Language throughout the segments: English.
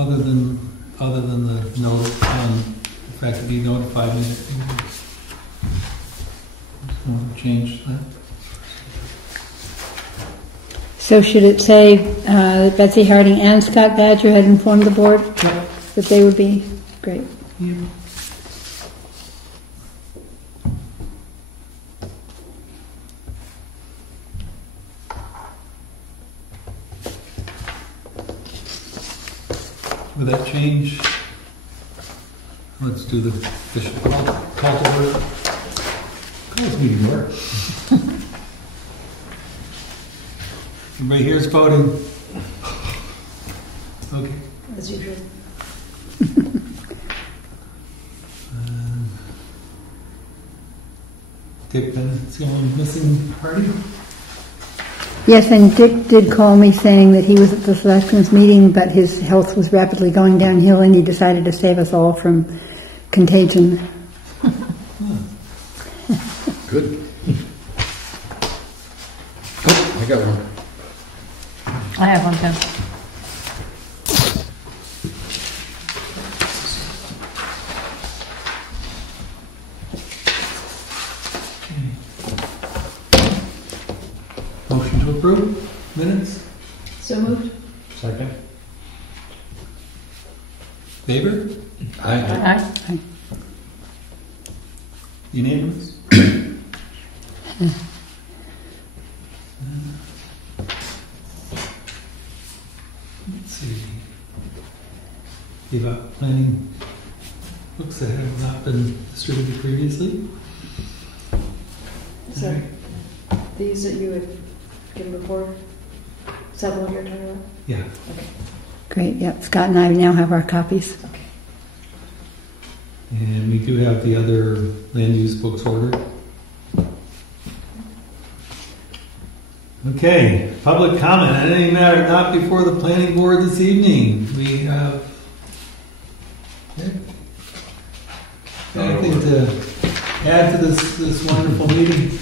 other than the note, the fact that he notified me. Just want to change that. So should it say that Betsy Harding and Scott Badger had informed the board that they would be? Great. Yeah. Would that change? Let's do the official call to order. Call this meeting to order. Everybody here is voting. Okay. As usual. Dick Bennett's the only missing party. Yes, and Dick did call me saying that he was at the selectmen's meeting, but his health was rapidly going downhill, and he decided to save us all from contagion. Good. Oh, I got one. I have one too. Motion to approve minutes. So moved. Second. Favor? Aye. Aye. Unanimous? Let's see. Give out planning books that have not been distributed previously. Is that these that you had given before? Several of your turnaround? Yeah. Okay. Great, yep. Scott and I now have our copies. Okay. And we do have the other land use books ordered. Okay, public comment on any matter not before the planning board this evening. We have anything to add to this wonderful meeting?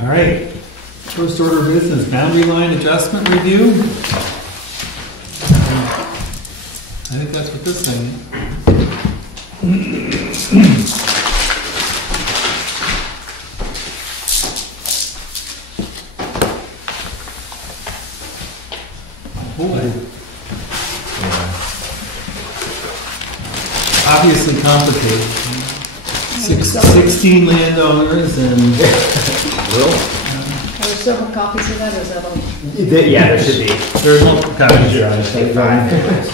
All right, first order of business, boundary line adjustment review. I think that's what this thing is. Boy. Obviously complicated. 16 landowners and... Will? Are there several copies of that, or is that all? Yeah, there should be. There's multiple copies here. I think 5 anyways.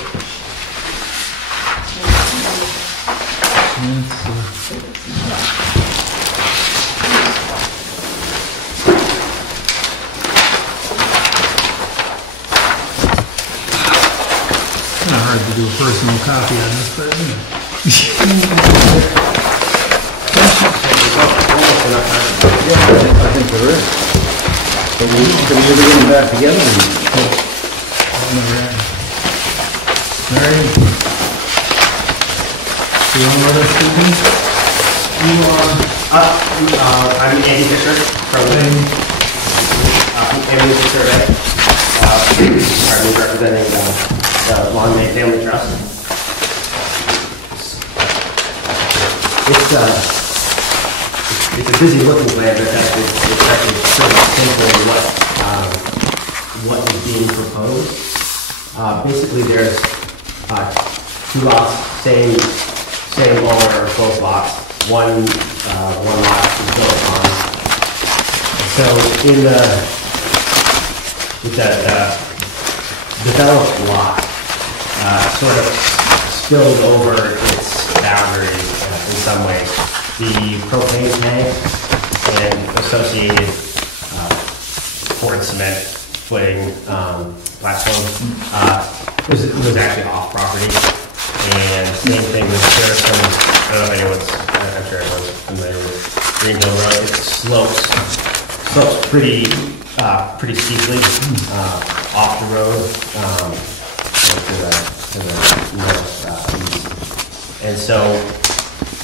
It's kind of hard to do a personal copy on this, but I think there is. Can we get them back together? Mary, do you want to let us do this? You are... I'm Andy Fisher from Andy Fisher, representing the Long May Family Trust. It's a busy looking plan, but it's actually sort of simply what is being proposed. Basically, there's 2 lots, same owner, both lots. One lot is built on. So with that developed lot, sort of spilled over its boundaries in some ways. The propane tank and associated poured cement footing platform was actually off property. And same thing with Sheridan. I don't know if I'm sure everyone's familiar with Greenville Road. It slopes pretty steeply off the road to the northeast. And so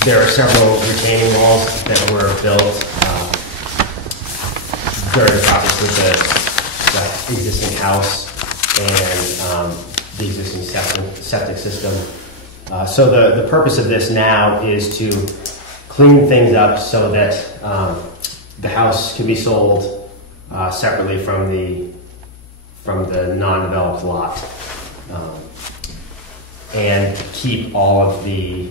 there are several retaining walls that were built during the process of the the existing house and the existing septic system. So the purpose of this now is to clean things up so that the house can be sold separately from the non-developed lot, and keep all of the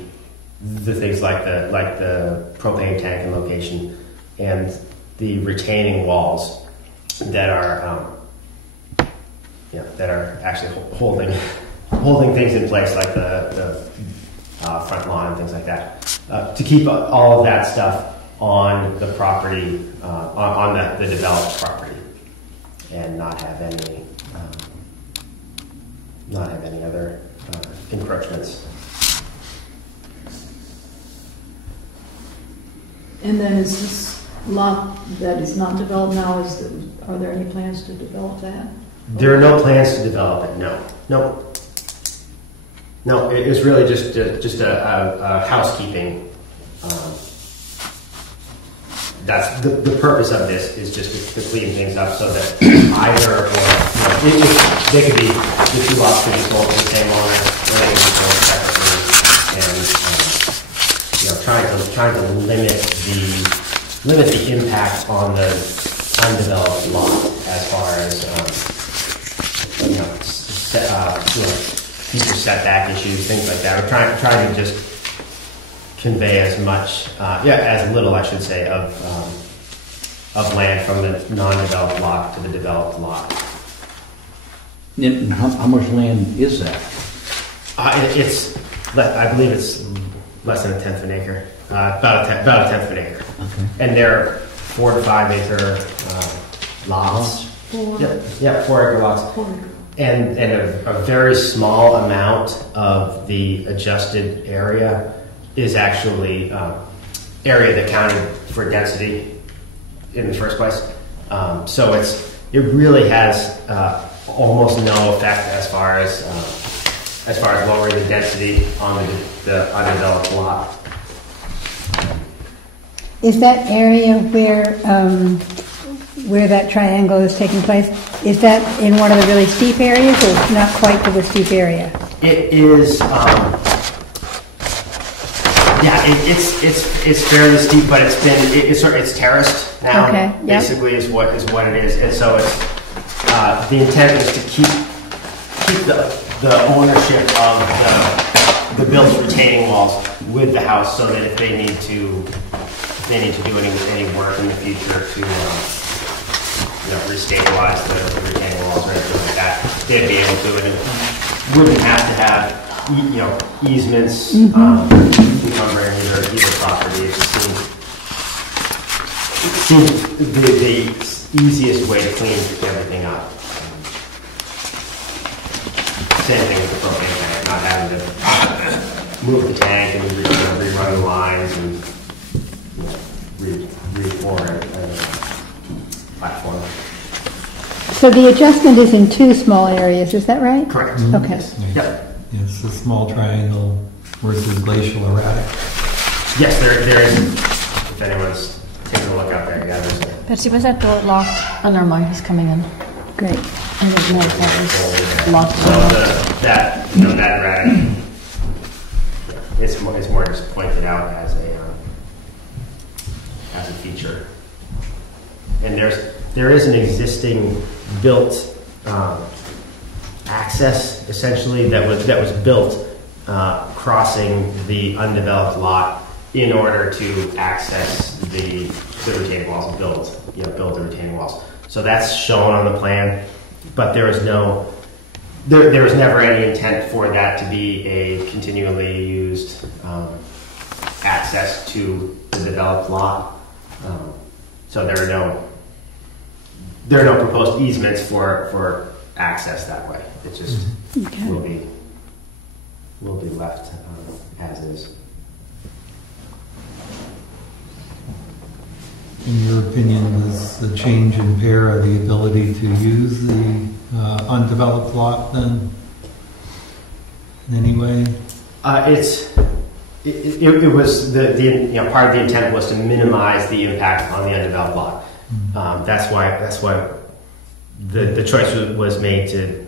things like the propane tank and location and the retaining walls that are actually holding things in place, like the front lawn and things like that, to keep all of that stuff on the property, on the developed property, and not have any other encroachments. And then is this lot that is not developed now, are there any plans to develop that? There are no plans to develop it, no. No, it's really just a housekeeping. That's the purpose of this, is just to clean things up so that either, or they could be, the two lots could be sold to the same owner, or they could be sold separately, and trying to limit the impact on the undeveloped lot as far as future setback issues, things like that. We're trying to just convey as much, as little, I should say, of land from the non-developed lot to the developed lot. And how much land is that? I believe it's less than 1/10 of an acre, about a 10th of an acre. Okay. And they're 4 to 5 acre lots. 4 acre lots. 4 acre. And a very small amount of the adjusted area is actually area that counted for density in the first place. So it really has almost no effect as far as lowering the density on the undeveloped lot. Is that area where that triangle is taking place, is that in one of the really steep areas, or not quite to the steep area? It is, it's fairly steep, but it's terraced now. Okay, yep. Basically, is what it is, and so it's the intent is to keep the ownership of the built retaining walls with the house, so that if they need to do any work in the future to restabilize the retaining walls or anything like that, they'd be able to, and wouldn't have to have easements encumbering either property. It seems the easiest way to clean everything up. Same thing with the propane tank, not having to move the tank and rerun the lines and re-pour a platform. So the adjustment is in two small areas, is that right? Correct. Okay. Yep. Yes, the small triangle versus glacial erratic. Yes, there is. If anyone's taking a look out there, yeah, there's a... Betsy, was that door locked? Oh, never mind, he's coming in. Great. I didn't know if that was locked. So that erratic, it's more just pointed out as a feature. And there is an existing built access, essentially, that was built crossing the undeveloped lot in order to access the retaining walls and build the retaining walls. So that's shown on the plan, but there was never any intent for that to be a continually used access to the developed lot. So there are no proposed easements for access that way. It just will be left as is. In your opinion, does the change impair the ability to use the undeveloped lot then in any way? It was the part of the intent was to minimize the impact on the undeveloped lot. That's why the choice was made to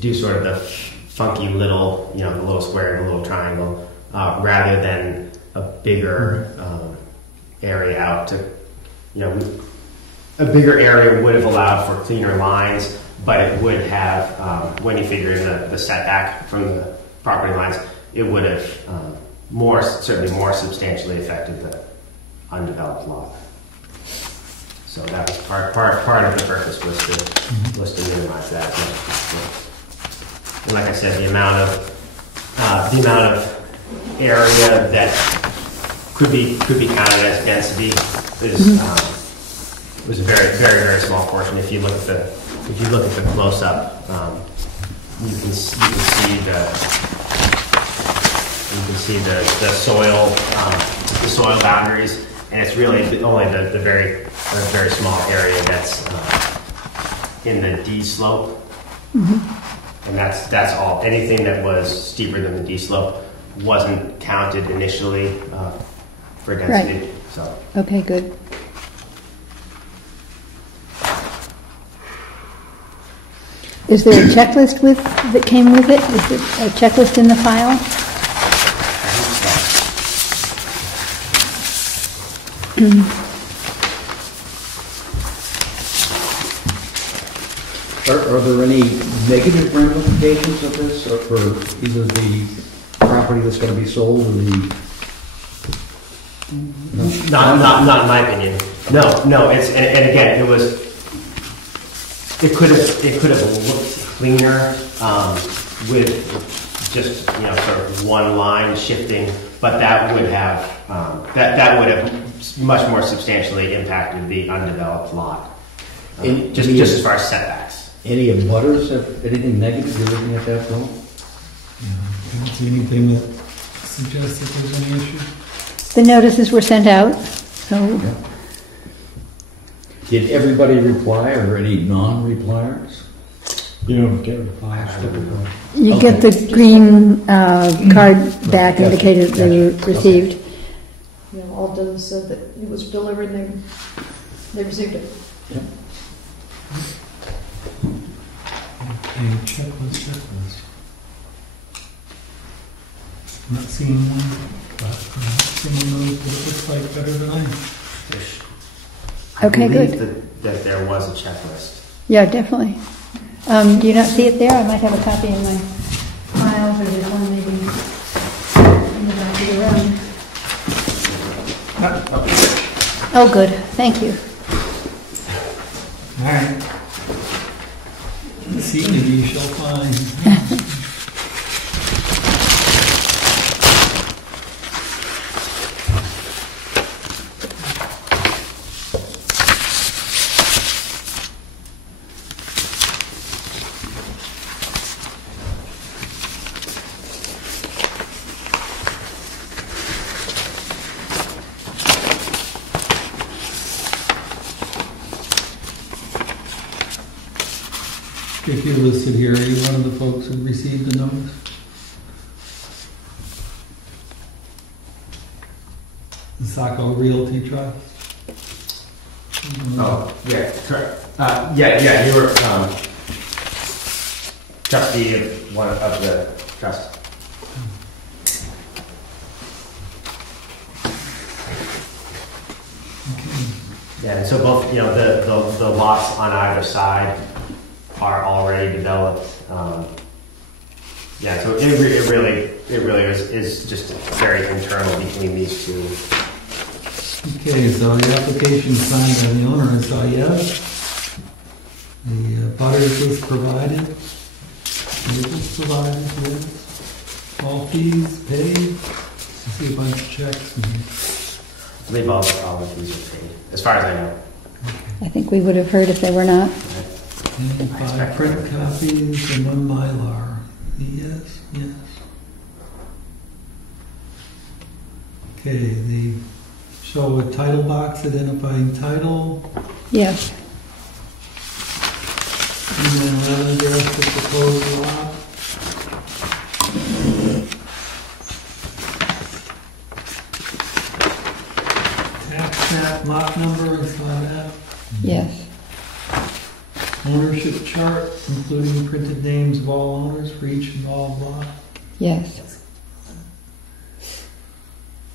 do sort of the funky little, the little square and the little triangle, rather than a bigger area out to, a bigger area would have allowed for cleaner lines, but it would have, when you figure in the setback from the property lines, it would have certainly more substantially affected the undeveloped lot. So that was part of the purpose was to minimize that. And like I said, the amount of area that could be counted as density was a very, very, very small portion. If you look at the close up, you can see the soil boundaries, and it's really only the very small area that's in the D slope, and that's all. Anything that was steeper than the D slope wasn't counted initially for density. Right. So Okay, good. Is there a checklist that came with it? Is there a checklist in the file? Are there any negative ramifications of this for either the property that's going to be sold or the... not in my opinion. No. It's and again, it could have looked cleaner with just sort of one line shifting, but that would have much more substantially impacted the undeveloped lot. Just as far as setbacks. Any abutters have anything negative you're looking at that, Bill? I don't see anything that suggests that there's any issue. The notices were sent out, so Yeah. Did everybody reply or any non-repliers? You don't get replies typically. you Okay. get the green card back Gotcha. indicated they were Gotcha. received. All done said that it was delivered and they received it. Yeah. Okay, checklist. Not seeing one, but someone knows what it looks like better than I. Okay, believe good. that there was a checklist. Yeah, definitely. Do you not see it there? I might have a copy in my files, or there's one maybe in the back of the room. Oh, good. Thank you. All right. See, maybe you shall find. If you're listed here, are you one of the folks who received the notice? The Saco Realty Trust? Oh, yeah, correct. Yeah, you were trustee of one of the trust. Okay. Yeah, and so both, the lots on either side are already developed. Yeah, so it really is just very internal between these two. Okay, so the application signed by the owner, I saw yes. The butters was provided. It was provided, yes. All fees paid. I see a bunch of checks. I believe all the fees are paid, as far as I know. I think we would have heard if they were not. And 5 print copies and 1 Mylar. Yes. Okay, show a title box identifying title. Yes. Email address to proposed lot. Tax map lot number, I saw that. Yes. Ownership chart, including printed names of all owners for each involved lot. Yes.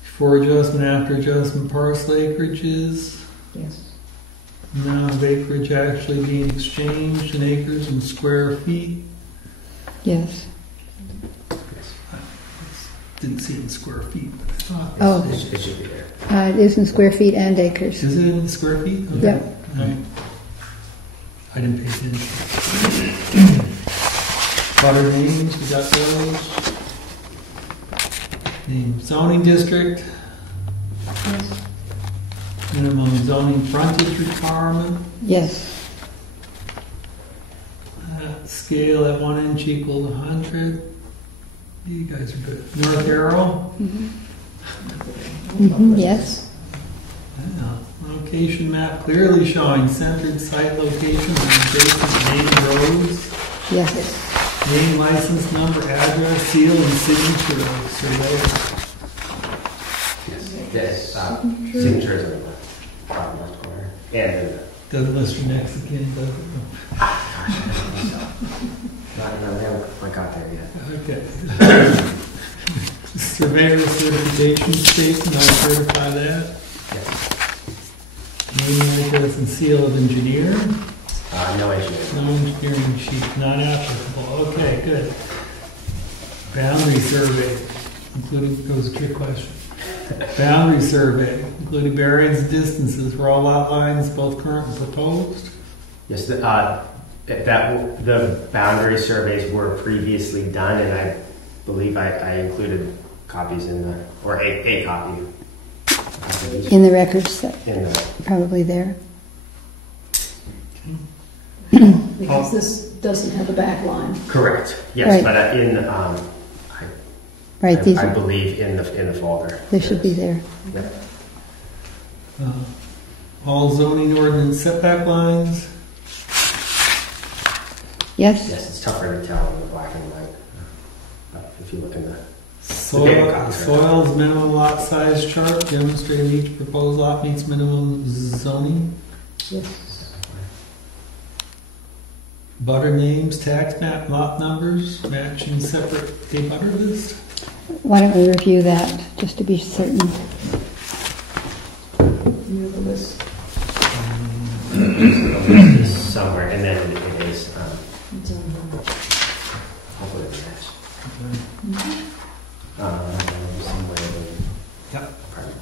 Before adjustment, after adjustment, parcel acreages. Yes. Amount of acreage actually being exchanged in acres and square feet. Yes. Didn't see it in square feet. But I thought Oh. It should be there. It is in square feet and acres. Is it in square feet? Okay. Yeah. All right. I didn't pay attention. Butter names, we got those. Name zoning district. Yes. Minimum zoning frontage requirement. Yes. Scale at 1 inch equal to 100. You guys are good. North arrow. Yes. Yeah. Location map clearly showing centered site locations and adjacent main roads. Yes. Name, license number, address, seal, and signature of surveyor. Yes, signatures in the bottom left corner. And in the, Doesn't list for Mexican, does it? no, we haven't quite got there yet. Okay. Surveyor certification statement, I certify that. Yes. Name, address, and seal of engineer. No issue. No engineering sheet, not applicable. Okay, good. Boundary survey, including, that was a trick question. Boundary survey, including variance distances for all lot lines, both current and proposed. Yes, the boundary surveys were previously done, and I believe I included copies in the, or a copy. In the records, that In the, probably there. Because this doesn't have a back line. correct. Yes, Right. but Right, these I are, believe in the folder. they should be there. Yep. All zoning ordinance setback lines. Yes? Yes, it's tougher to tell in the black and white. If you look in the Soils minimum lot size chart demonstrating each proposed lot meets minimum zoning. Yes. Butter names, tax map, lot numbers, matching separate a butter list. Why don't we review that, just to be certain? Near the list. somewhere, and then it is It's on hopefully it's next. Somewhere. Yep. Pardon.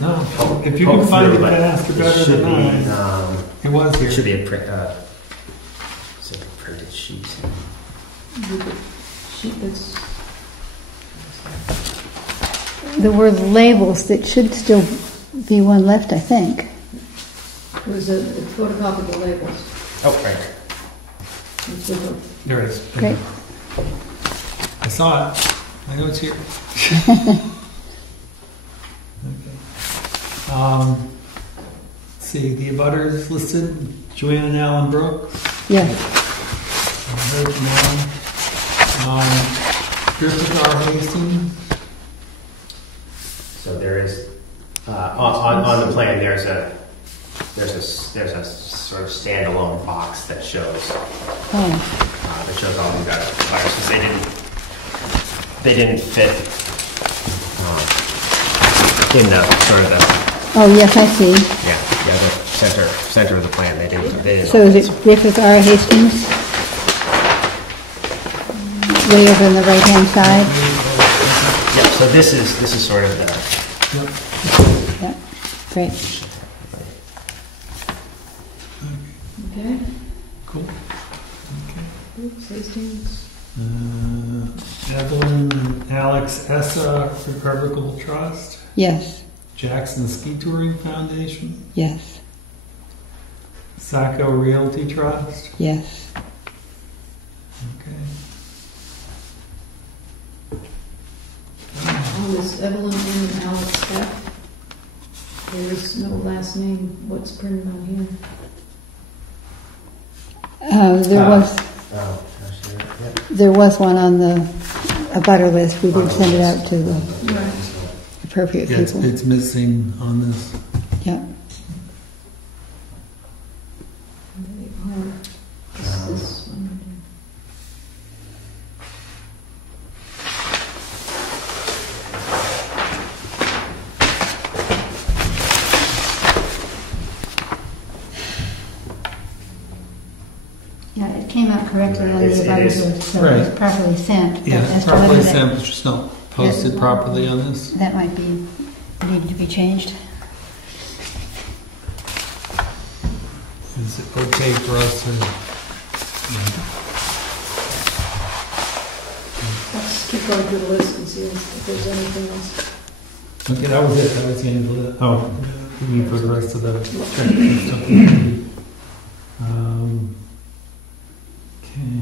No, if you can find it Hopefully, but faster, better should than be, I. It was There here. should be a print, printed sheet. the sheet that's, There were labels that should still be one left, I think. was a photocopy of the labels. Oh, right. It's with the- There it is. Great. I saw it. I know it's here. Okay. Let's see, the abutters listed, Joanne and Alan Brooks. Yes. Heard from Alan. Griffith R. Hastings. So there is on the plan. There's a sort of standalone box that shows Oh, all these guys. Because they didn't fit in the sort of the oh yes, I see. the center of the plan. They didn't. So is it Griffith R. Hastings? Way over on the right-hand side? Yeah. So this is sort of the. Yeah, great. Okay. Cool. Oops, Hastings. Evelyn and Alex Essa Irrevocable Trust. Yes, Jackson Ski Touring Foundation. yes, Sacco Realty Trust. yes. Okay. Oh, is Evelyn and Alex F. There is no last name. What's printed on here? There was one on the butter list. We did send it out to the Right. appropriate Yeah, people. it's missing on this. Yeah, correctly on the It abutters is. list, so Right. it's properly sent. but Yeah, as it's to whether properly that- sent, it's just not posted properly on this. That might be needed to be changed. Is it okay for us to? Let's keep going through the list and see if there's anything else. Okay, that was it. That was the end of it. Oh, we need for the rest of the stuff. Okay.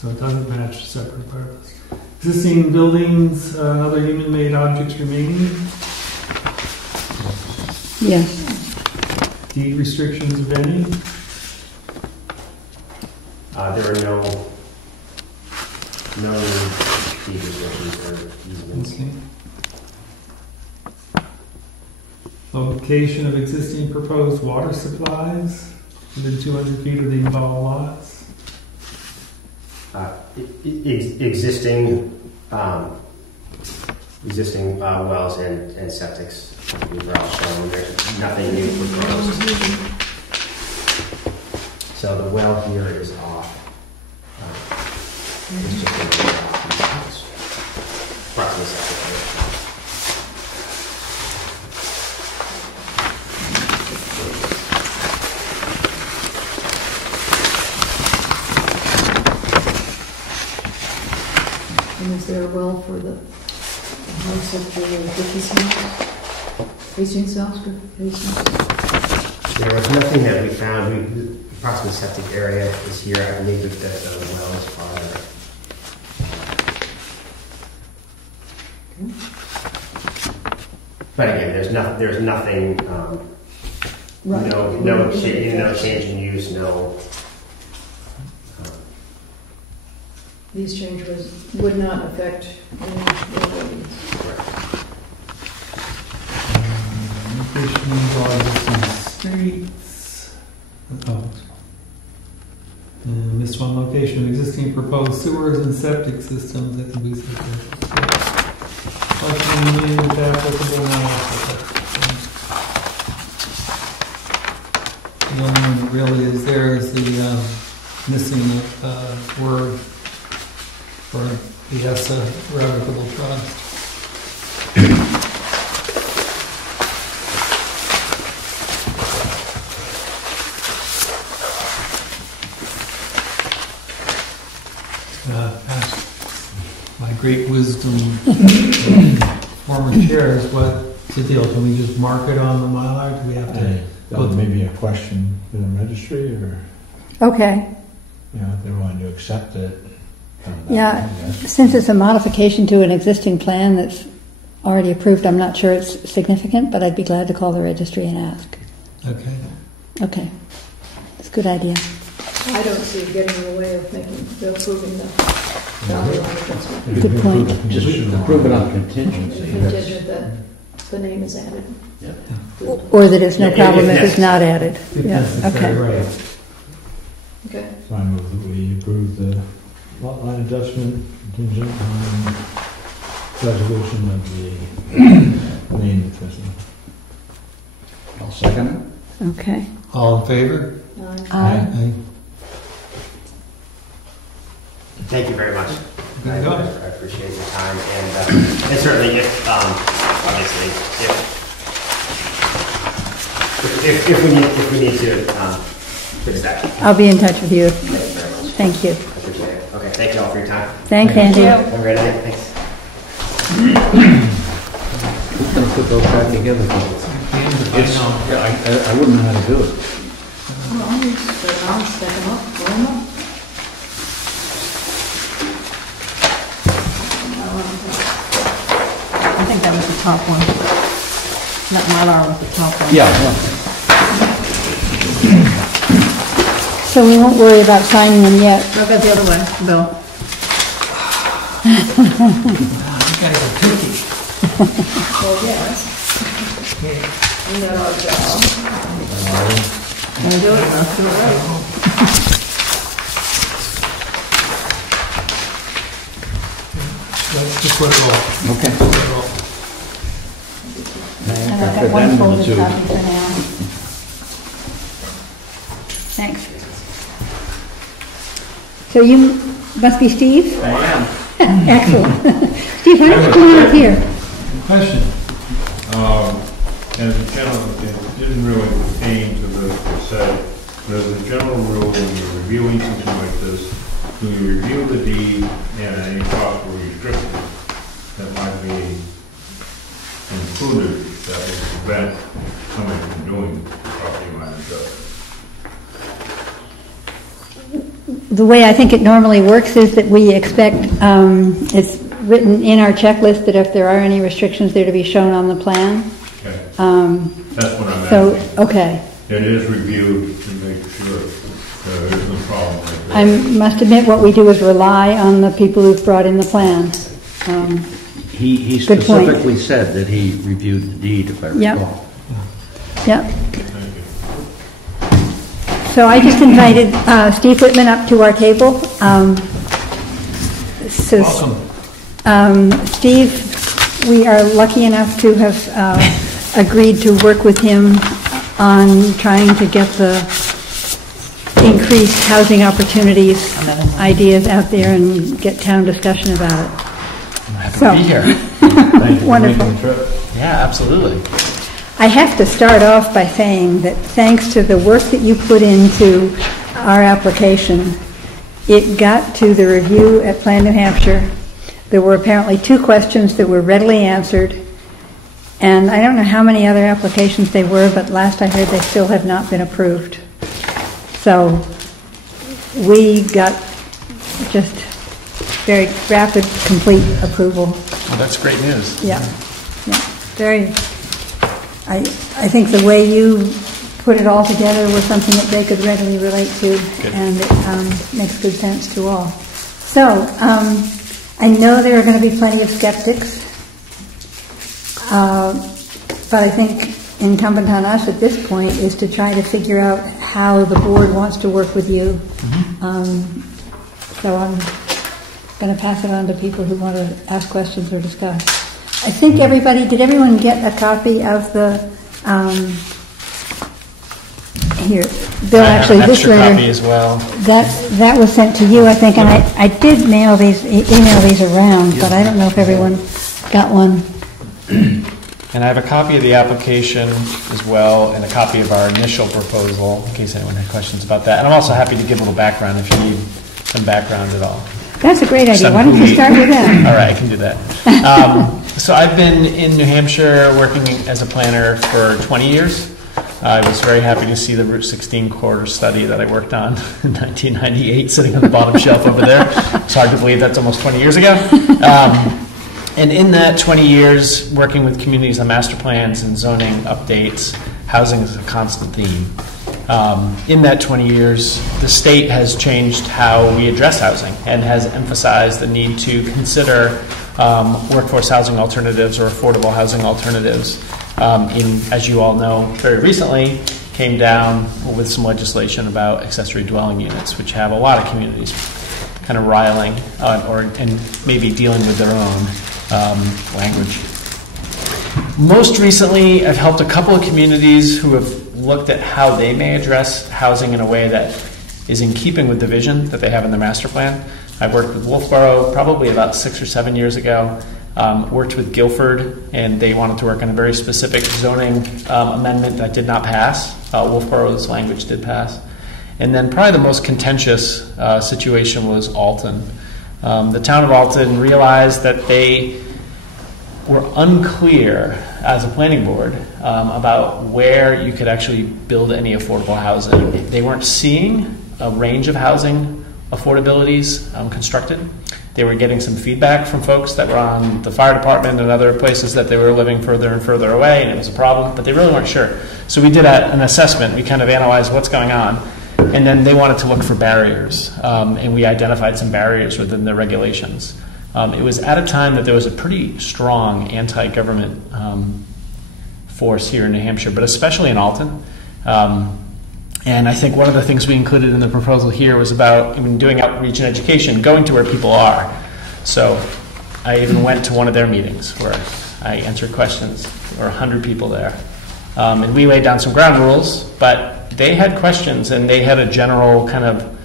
So it doesn't match separate purpose. Existing buildings, other human-made objects remaining. Yes. Deed restrictions, if any. There are no deed restrictions or easements. Okay. Location of existing proposed water supplies within 200 feet of the involved lots. Existing wells and septics. These are all shown. There's nothing new proposed. So the well here is off. It's just approximately septic. And is there a well for the house of the Dickies house? Hastings house? There was nothing that we found. The approximate septic area is here. I believe that the well is farther. But again, there's nothing. Right. No change in use. No. These changes would not affect any buildings. Location of all existing streets. Oh. Missed one location of existing proposed sewers and septic systems that can be separated. Functioning with applicable, not applicable. The only one that really is there is the missing word for the ESSA Revocable Trust. Ask my great wisdom former chairs, what's the deal? Can we just mark it on the Mylar? Do we have to? Maybe a question to the registry, or Okay. if they wanted to accept it. Yeah, since it's a modification to an existing plan that's already approved, I'm not sure it's significant, but I'd be glad to call the registry and ask. Okay. Okay. It's a good idea. I don't see it getting in the way of approving the value on adjustment. Good point. Just approve it on contingency. Contingent that the name is added. Or that it's no Yeah, problem if if it's not added. If Yeah, necessary, okay. right. Okay. So I move that we approve the lot line adjustment contingent on resolution of the main system. I'll second it. Okay. All in favor? Aye. Aye. Thank you very much. Good I to go. appreciate your time, and certainly obviously if we need to fix that. I'll be in touch with you. Thank you very much. Thank you. I appreciate it. Okay, thank you all for your time. Thanks, Andy. Have a great night. Thanks. Who's going to put those back together? It's, I wouldn't know how to do it. Well, I'll stack them up, roll them up. I think that was the top one. That Mylar was the top one. Yeah. So we won't worry about signing them yet. Look at the other way, Bill. You guys are picky. Well, yes. We got our job. Wanna do it? Let's do it right. Let's just let it roll. Okay. Let it roll. And I've got one folder copy for now. So you must be Steve? I am. Excellent. Steve, why don't you come on up here? Question. As a general, it didn't really pertain to the set, but as a general rule, when you're reviewing something like this, when you review the deed and any possible restrictions that might be included that would prevent somebody from doing property line adjustment. The way I think it normally works is that we expect, it's written in our checklist that if there are any restrictions, they're to be shown on the plan. Okay. That's what I'm So, asking. okay. It is reviewed to make sure there's no problem like that. I must admit what we do is rely on the people who've brought in the plan. He Good point. specifically said that he reviewed the deed, if I Yep. recall. Yep. Thank you. So I just invited Steve Whitman up to our table. Steve, we are lucky enough to have agreed to work with him on trying to get the increased housing opportunities ideas out there and get town discussion about it. I'm happy So- to be here. Thank you for Wonderful. making the trip. Yeah, absolutely. I have to start off by saying that thanks to the work that you put into our application, it got to the review at Plan New Hampshire. There were apparently 2 questions that were readily answered, and I don't know how many other applications they were, but last I heard they still have not been approved. So we got just very rapid, complete approval. Well, that's great news. Yeah, yeah, very. I think the way you put it all together was something that they could readily relate to, Good. and it makes good sense to all. So, I know there are going to be plenty of skeptics, but I think incumbent on us at this point is to try to figure out how the board wants to work with you. So I'm going to pass it on to people who want to ask questions or discuss. I think did everyone get a copy of the, here, Bill, I have actually, an this extra letter, copy as well. that was sent to you, I think, and I did email these around, but I don't know if everyone got one. And I have a copy of the application as well, and a copy of our initial proposal, in case anyone had questions about that. And I'm also happy to give a little background if you need some background at all. That's a great idea. Why don't you start with that? All right, I can do that. So I've been in New Hampshire working as a planner for 20 years. I was very happy to see the Route 16 corridor study that I worked on in 1998 sitting on the bottom shelf over there. It's hard to believe that's almost 20 years ago. And in that 20 years, working with communities on master plans and zoning updates, housing is a constant theme. In that 20 years, the state has changed how we address housing and has emphasized the need to consider workforce housing alternatives or affordable housing alternatives. As you all know, very recently came down with some legislation about accessory dwelling units, which have a lot of communities kind of riling and maybe dealing with their own language. Most recently, I've helped a couple of communities who have looked at how they may address housing in a way that is in keeping with the vision that they have in their master plan. I worked with Wolfboro probably about 6 or 7 years ago, worked with Guilford, and they wanted to work on a very specific zoning amendment that did not pass. Wolfboro's language did pass. And then probably the most contentious situation was Alton. The town of Alton realized that they were unclear as a planning board about where you could actually build any affordable housing. They weren't seeing a range of housing affordabilities constructed. They were getting some feedback from folks that were on the fire department and other places that they were living further and further away, and it was a problem, but they really weren't sure. So we did an assessment. We kind of analyzed what's going on, and then they wanted to look for barriers, and we identified some barriers within the regulations. It was at a time that there was a pretty strong anti-government force here in New Hampshire, but especially in Alton. And I think one of the things we included in the proposal here was about doing outreach and education, going to where people are. So I even went to one of their meetings where I answered questions. There were 100 people there. And we laid down some ground rules, but they had questions and they had a general kind of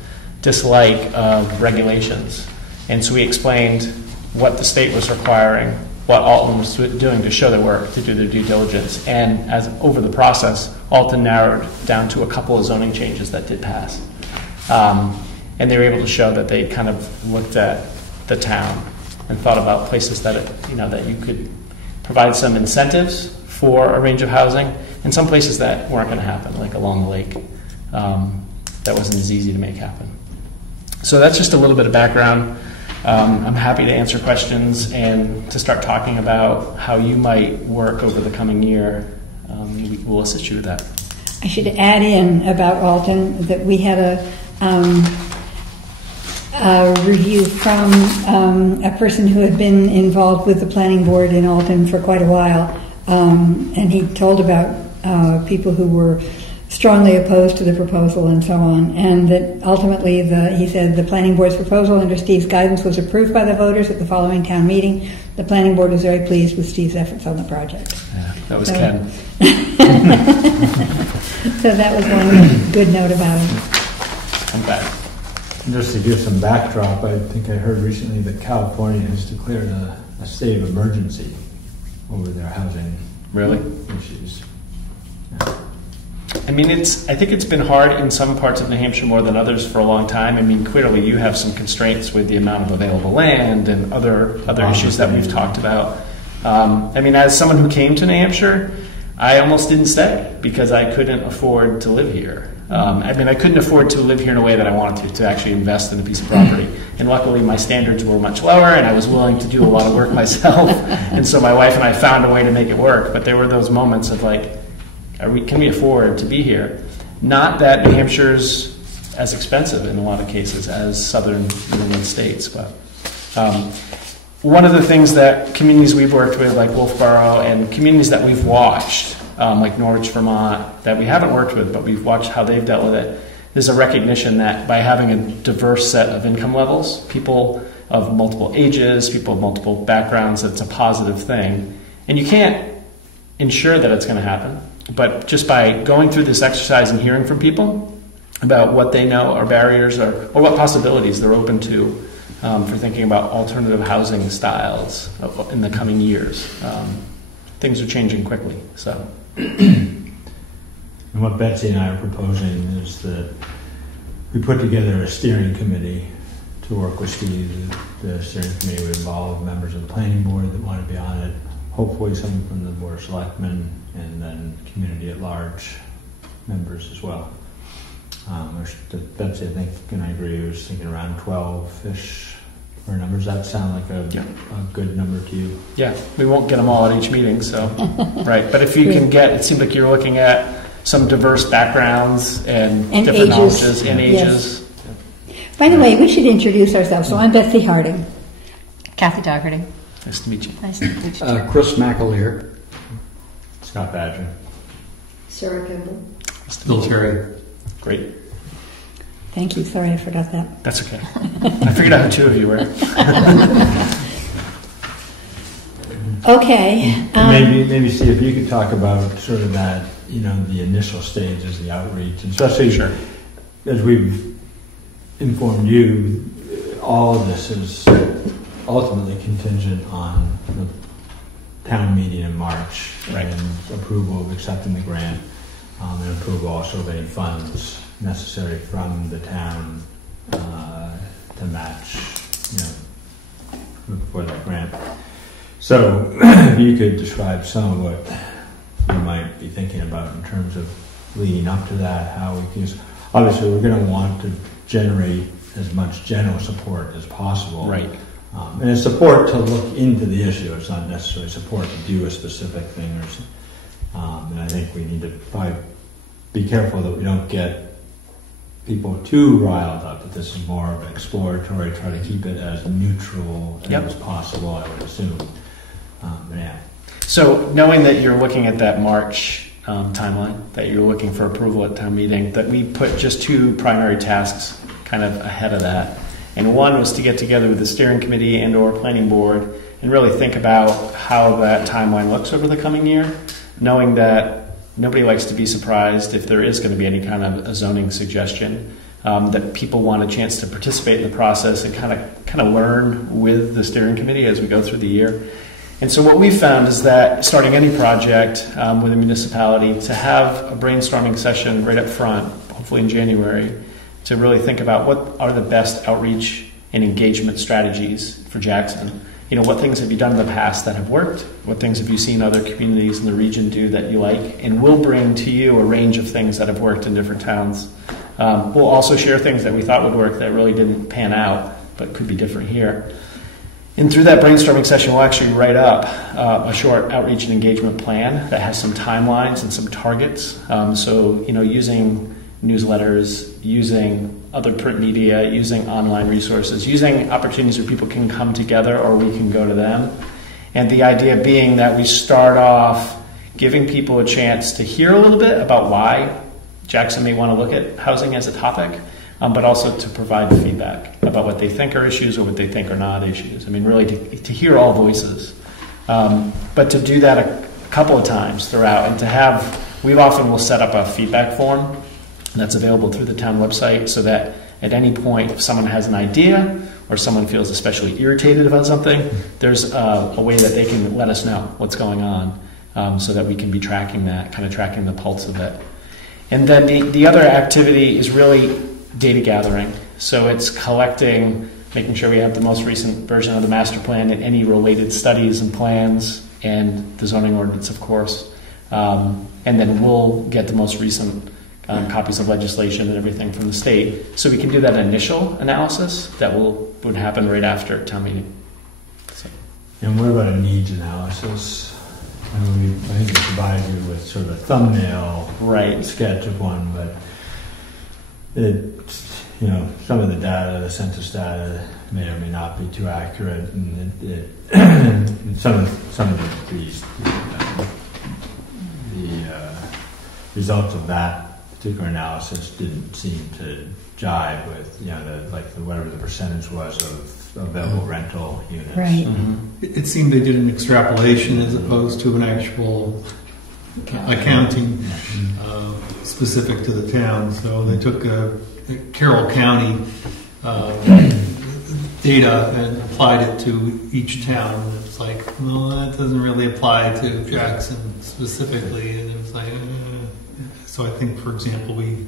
dislike of regulations. And so we explained what the state was requiring, what Alton was doing to show their work, to do their due diligence. And as over the process, Alton narrowed down to a couple of zoning changes that did pass. And they were able to show that they kind of looked at the town and thought about places that that you could provide some incentives for a range of housing, and some places that weren't going to happen, like along the lake, that wasn't as easy to make happen. So that's just a little bit of background. I'm happy to answer questions and to start talking about how you might work over the coming year. We'll assist you with that. I should add in about Alton that we had a review from a person who had been involved with the planning board in Alton for quite a while, and he told about people who were strongly opposed to the proposal and so on, and that ultimately he said the planning board's proposal under Steve's guidance was approved by the voters at the following town meeting. The planning board was very pleased with Steve's efforts on the project. Yeah, that was Ken. So that was one good note about him. I'm back. Just to give some backdrop, I think I heard recently that California has declared a state of emergency over their housing Really? issues. I mean, I think it's been hard in some parts of New Hampshire more than others for a long time. I mean, clearly you have some constraints with the amount of available land and other issues that we've talked about. I mean, as someone who came to New Hampshire, I almost didn't stay because I couldn't afford to live here. I mean, I couldn't afford to live here in a way that I wanted to actually invest in a piece of property. And luckily, my standards were much lower, and I was willing to do a lot of work myself. And so my wife and I found a way to make it work. But there were those moments of like, can we afford to be here? Not that New Hampshire's as expensive in a lot of cases as southern New England states, but one of the things that communities we've worked with, like Wolfboro, and communities that we've watched, like Norwich, Vermont, that we haven't worked with, but we've watched how they've dealt with it, there's a recognition that by having a diverse set of income levels, people of multiple ages, people of multiple backgrounds, it's a positive thing. And you can't ensure that it's going to happen, but just by going through this exercise and hearing from people about what they know are barriers or what possibilities they're open to for thinking about alternative housing styles in the coming years. Things are changing quickly. So, And what Betsy and I are proposing is that we put together a steering committee to work with Steve. The steering committee would involve members of the planning board that want to be on it, hopefully some from the board of selectmen, and then community at large members as well. Betsy, I think, and I agree, I was thinking around 12-ish for numbers. That sound like a good number to you? Yeah, we won't get them all at each meeting, so, right. But if you can get, it seems like you're looking at some diverse backgrounds and different ages. knowledges and ages. Yes. By the way, we should introduce ourselves. So I'm Betsy Harding. Kathy Dougherty. Nice to meet you. Nice to meet you. Chris McAleer. Scott Badger. Sarah Kimball. Bill Terry. Great. Thank you. Sorry, I forgot that. That's okay. I figured out who two of you were. Okay. Maybe see if you could talk about sort of that, the initial stages, the outreach, and especially as we've informed you, all of this is ultimately contingent on the town meeting in March and approval of accepting the grant, and approval also of any funds necessary from the town to match, for that grant. So, if you could describe some of what you might be thinking about in terms of leading up to that, how we can use. Obviously, we're going to want to generate as much general support as possible. Right. And it's support to look into the issue. It's not necessarily support to do a specific thing. And I think we need to probably be careful that we don't get people too riled up, that this is more of an exploratory, try to keep it as neutral as possible, I would assume. So knowing that you're looking at that March timeline, that you're looking for approval at town meeting, that we put just two primary tasks kind of ahead of that. And one was to get together with the steering committee and or planning board and really think about how that timeline looks over the coming year, knowing that nobody likes to be surprised if there is going to be any kind of a zoning suggestion. that people want a chance to participate in the process and kind of learn with the steering committee as we go through the year. And so what we found is that starting any project with a municipality, to have a brainstorming session right up front, hopefully in January, to really think about what are the best outreach and engagement strategies for Jackson. What things have you done in the past that have worked? What things have you seen other communities in the region do that you like? And we'll bring to you a range of things that have worked in different towns. We'll also share things that we thought would work that really didn't pan out, but could be different here. And through that brainstorming session, we'll actually write up a short outreach and engagement plan that has some timelines and some targets. So, using newsletters, using other print media, using online resources, using opportunities where people can come together or we can go to them. And the idea being that we start off giving people a chance to hear a little bit about why Jackson may want to look at housing as a topic, but also to provide feedback about what they think are issues or what they think are not issues. Really to hear all voices. But to do that a couple of times throughout, and we often will set up a feedback form that's available through the town website, so that at any point, if someone has an idea or someone feels especially irritated about something, there's a way that they can let us know what's going on, so that we can be tracking that, kind of tracking the pulse of it. And then the other activity is really data gathering. So it's collecting, making sure we have the most recent version of the master plan and any related studies and plans, and the zoning ordinance, of course. And then we'll get the most recent copies of legislation and everything from the state, so we can do that initial analysis that would happen right after town meeting. So. And what about a needs analysis? I think we provided you with sort of a thumbnail sketch of one, but some of the data, the census data, may or may not be too accurate, and some of the results of that particular analysis didn't seem to jive with, whatever the percentage was of available rental units. Right. Mm-hmm. It seemed they did an extrapolation as opposed to an actual accounting specific to the town. So they took Carroll County data and applied it to each town. And it was like, well, that doesn't really apply to Jackson specifically. And it was like, so I think, for example, we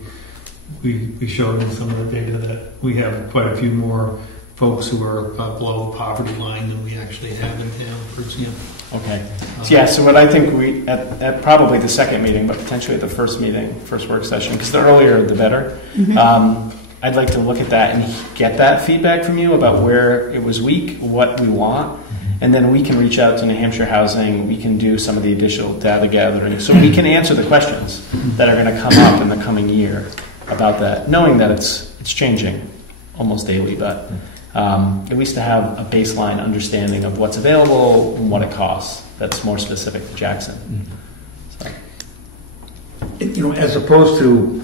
showed in some of the data that we have quite a few more folks who are below the poverty line than we actually have in town, for example. Okay. So what I think we, at probably the second meeting, but potentially at the first work session, because the earlier the better, I'd like to look at that and get that feedback from you about where it was weak, what we want, and then we can reach out to New Hampshire Housing. We can do some of the additional data gathering, so we can answer the questions that are going to come up in the coming year about that, knowing that it's changing almost daily, but at least to have a baseline understanding of what's available and what it costs. That's more specific to Jackson. So. As opposed to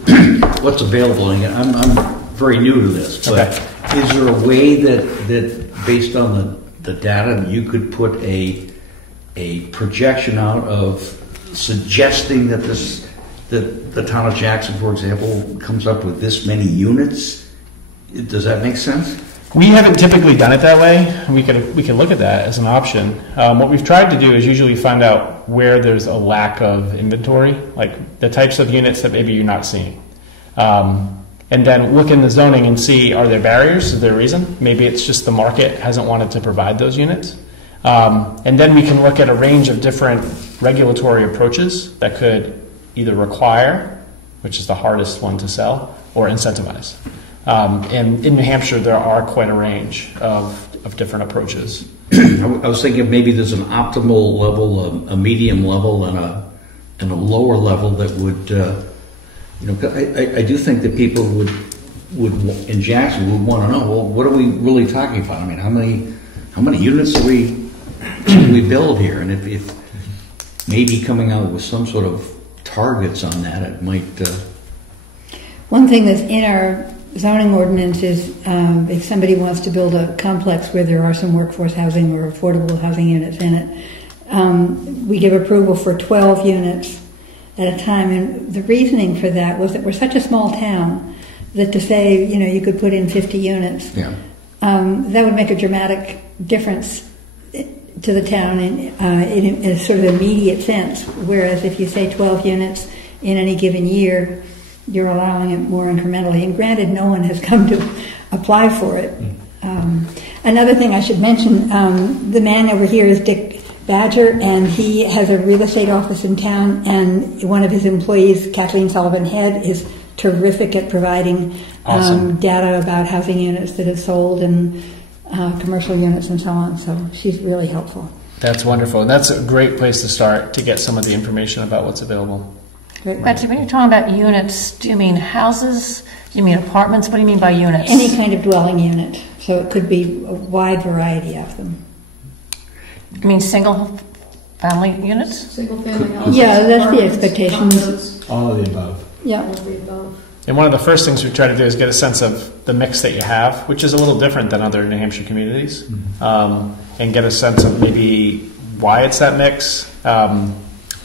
what's available, and I'm very new to this, but is there a way that based on the data, you could put a projection out of suggesting that the town of Jackson, for example, comes up with this many units? Does that make sense? We haven't typically done it that way. We could look at that as an option. What we've tried to do is usually find out where there's a lack of inventory, like the types of units that maybe you're not seeing. And then look in the zoning and see, are there barriers? Is there a reason? Maybe it's just the market hasn't wanted to provide those units. And then we can look at a range of different regulatory approaches that could either require, which is the hardest one to sell, or incentivize. And in New Hampshire, there are quite a range of different approaches. I was thinking maybe there's an optimal level, a medium level, and a lower level that would, I do think that people would in Jackson would want to know, well, what are we really talking about? I mean, how many units do we build here? And if maybe coming out with some sort of targets on that, it might. One thing that's in our zoning ordinance is if somebody wants to build a complex where there are some workforce housing or affordable housing units in it, we give approval for 12 units at a time. And the reasoning for that was that we're such a small town that to say, you could put in 50 units, Yeah. that would make a dramatic difference to the town in a sort of immediate sense. Whereas if you say 12 units in any given year, you're allowing it more incrementally. And granted, no one has come to apply for it. Another thing I should mention, the man over here is Dick Badger, and he has a real estate office in town, and one of his employees, Kathleen Sullivan Head, is terrific at providing Awesome. data about housing units that have sold and commercial units and so on. So she's really helpful. That's wonderful. And that's a great place to start to get some of the information about what's available. Great. Betsy, when you're talking about units, do you mean houses? Do you mean apartments? What do you mean by units? Any kind of dwelling unit. So it could be a wide variety of them. You mean single family units? Single-family houses. Yeah, that's the apartments, expectations. condos, All of the above. Yeah. all of the above. And one of the first things we try to do is get a sense of the mix that you have, which is a little different than other New Hampshire communities, and get a sense of maybe why it's that mix,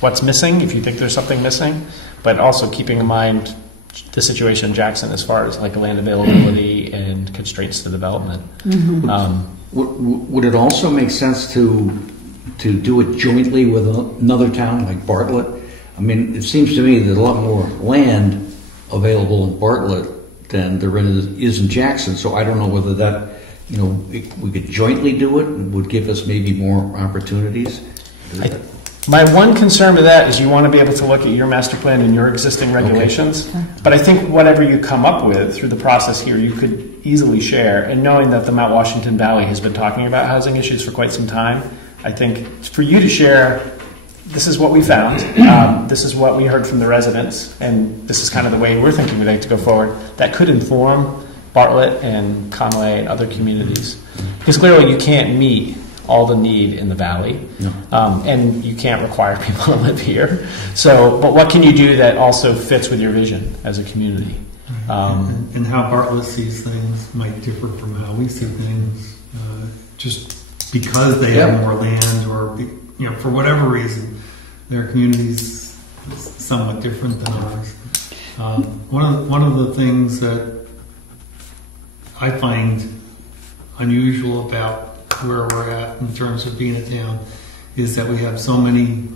what's missing, if you think there's something missing, but also keeping in mind the situation in Jackson as far as like land availability and constraints to development. Would it also make sense to do it jointly with another town like Bartlett? I mean, it seems to me there's a lot more land available in Bartlett than there is in Jackson. So I don't know whether that, we could jointly do it and would give us maybe more opportunities. My one concern with that is you want to be able to look at your master plan and your existing regulations. Okay. But I think whatever you come up with through the process here, you could easily share. And knowing that the Mount Washington Valley has been talking about housing issues for quite some time, I think for you to share, this is what we found, this is what we heard from the residents, and this is kind of the way we're thinking we'd like to go forward, that could inform Bartlett and Conway and other communities. Because clearly you can't meet all the need in the valley, and you can't require people to live here. So, but what can you do that also fits with your vision as a community? And how Bartlett sees things might differ from how we see things, just because they have more land, or for whatever reason, their community's somewhat different than ours. One of the things that I find unusual about where we're at in terms of being a town is that we have so many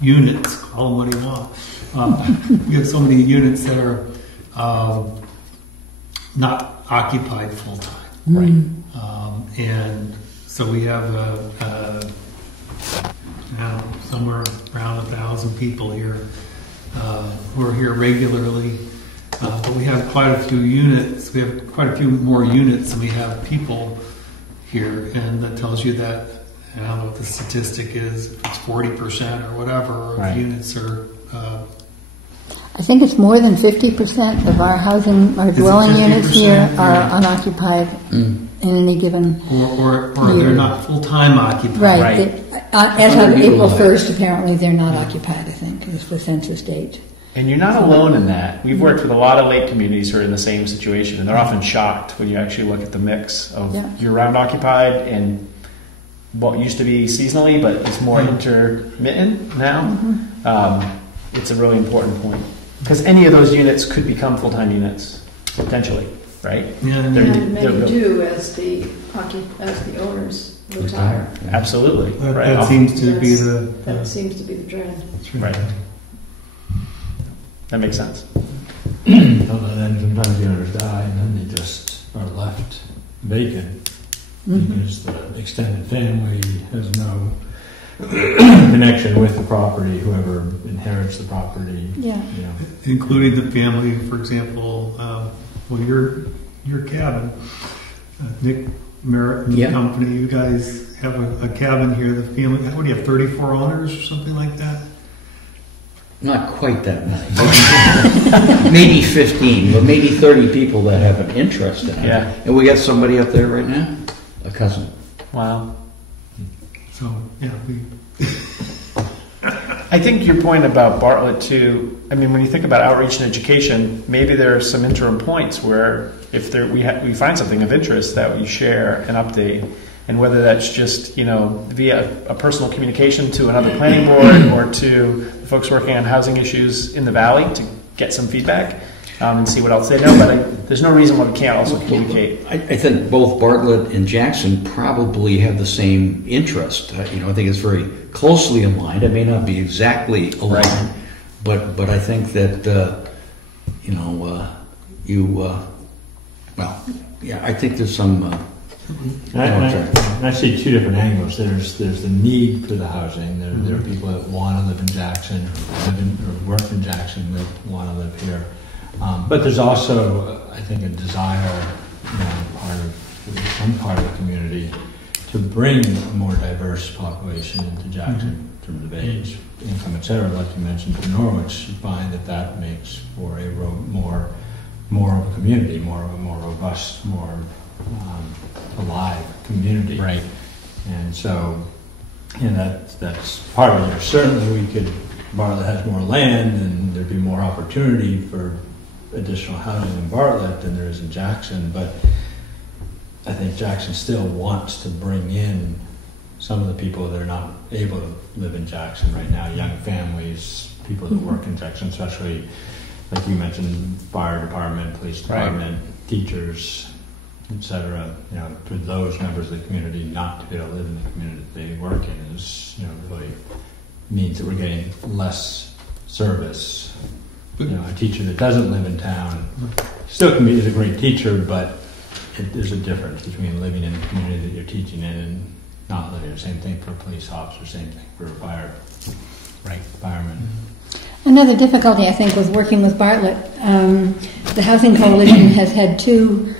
units, call them what you want. We have so many units that are not occupied full time. Right. And so we have somewhere around 1,000 people here who are here regularly. But we have quite a few units. We have quite a few more units than we have people here, and that tells you that, I don't know what the statistic is, if it's 40% or whatever of units are. I think it's more than 50% of our dwelling units here are unoccupied in any given or they're not full-time occupied. Right. As of April 1st, apparently they're not occupied, I think, is the census date. And you're not alone in that. We've worked with a lot of lake communities who are in the same situation, and they're often shocked when you actually look at the mix of year-round occupied and what used to be seasonally, but it's more intermittent now. It's a really important point. Because any of those units could become full-time units, potentially, right? Yeah, and many do as the owners retire. Absolutely. That seems to be the trend. Right. That makes sense. And then sometimes the owners die, and then they just are left vacant because the extended family has no connection with the property. Whoever inherits the property, including the family, for example. Your cabin, Nick Merritt and Company. You guys have a cabin here. The family. What do you have? 34 owners or something like that. Not quite that many. Maybe 15, but maybe 30 people that have an interest in it. Yeah. And we got somebody up there right now, a cousin. Wow. So, I think your point about Bartlett too, I mean, when you think about outreach and education, maybe there are some interim points where if we find something of interest that we share and update, and whether that's just, via a personal communication to another planning board or to the folks working on housing issues in the valley to get some feedback, and see what else they know. But there's no reason why we can't also communicate. I think both Bartlett and Jackson probably have the same interest. I think it's very closely aligned. It may not be exactly aligned, but I think that I think there's some. I see two different angles. There's the need for the housing. There are people that want to live in Jackson, or work in Jackson, that want to live here. But there's also, I think, a desire, some part of the community, to bring a more diverse population into Jackson in terms of age, income, etc. Like you mentioned for Norwich, you find that makes for a more of a community, more robust, more alive community. Right. And so, that's part of it. Certainly, Bartlett has more land, and there'd be more opportunity for additional housing in Bartlett than there is in Jackson. But I think Jackson still wants to bring in some of the people that are not able to live in Jackson right now, young families, people that work in Jackson, especially, like you mentioned, fire department, police department, teachers, etc. For those members of the community not to be able to live in the community that they work in is, really means that we're getting less service. A teacher that doesn't live in town still is a great teacher, but there's a difference between living in the community that you're teaching in and not living. The same thing for a police officer, same thing for a fireman. Another difficulty, I think, was working with Bartlett. The Housing Coalition has had two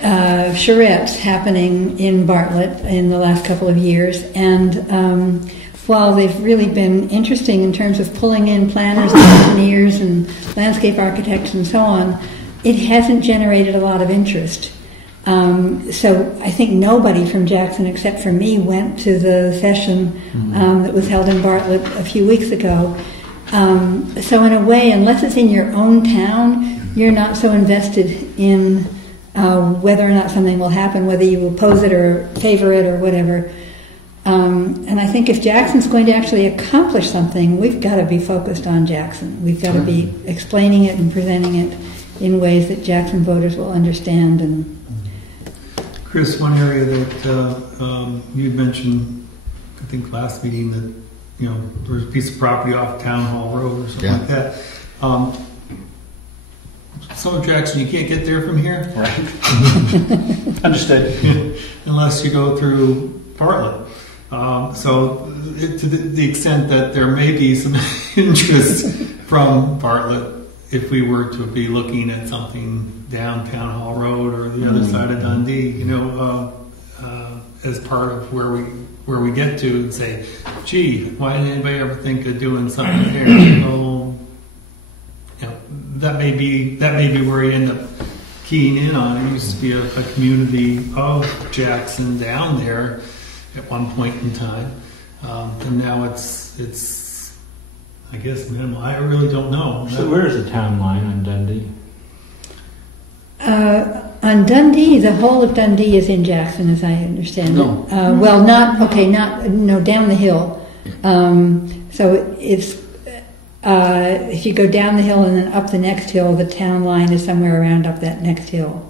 charrettes happening in Bartlett in the last couple of years, and while they've really been interesting in terms of pulling in planners and engineers and landscape architects and so on, it hasn't generated a lot of interest. So I think nobody from Jackson except for me went to the session that was held in Bartlett a few weeks ago. So in a way, unless it's in your own town, you're not so invested in whether or not something will happen, whether you oppose it or favor it or whatever. And I think if Jackson's going to actually accomplish something, we've got to be focused on Jackson. We've got to be explaining it and presenting it in ways that Jackson voters will understand. And Chris, one area that you'd mentioned, I think last meeting, that there's a piece of property off Town Hall Road or something like that. Some of Jackson, you can't get there from here. Right. Understood. Unless you go through Bartlett. To the extent that there may be some interest from Bartlett, if we were to be looking at something down Town Hall Road or the other side of Dundee, as part of where we get to and say, gee, why didn't anybody ever think of doing something here? That may be where you end up keying in on. It used to be a community of Jackson down there at one point in time, and now it's I guess minimal. I really don't know. So where's the town line on Dundee? On Dundee, the whole of Dundee is in Jackson, as I understand it. Down the hill. So it's if you go down the hill and then up the next hill, the town line is somewhere around up that next hill.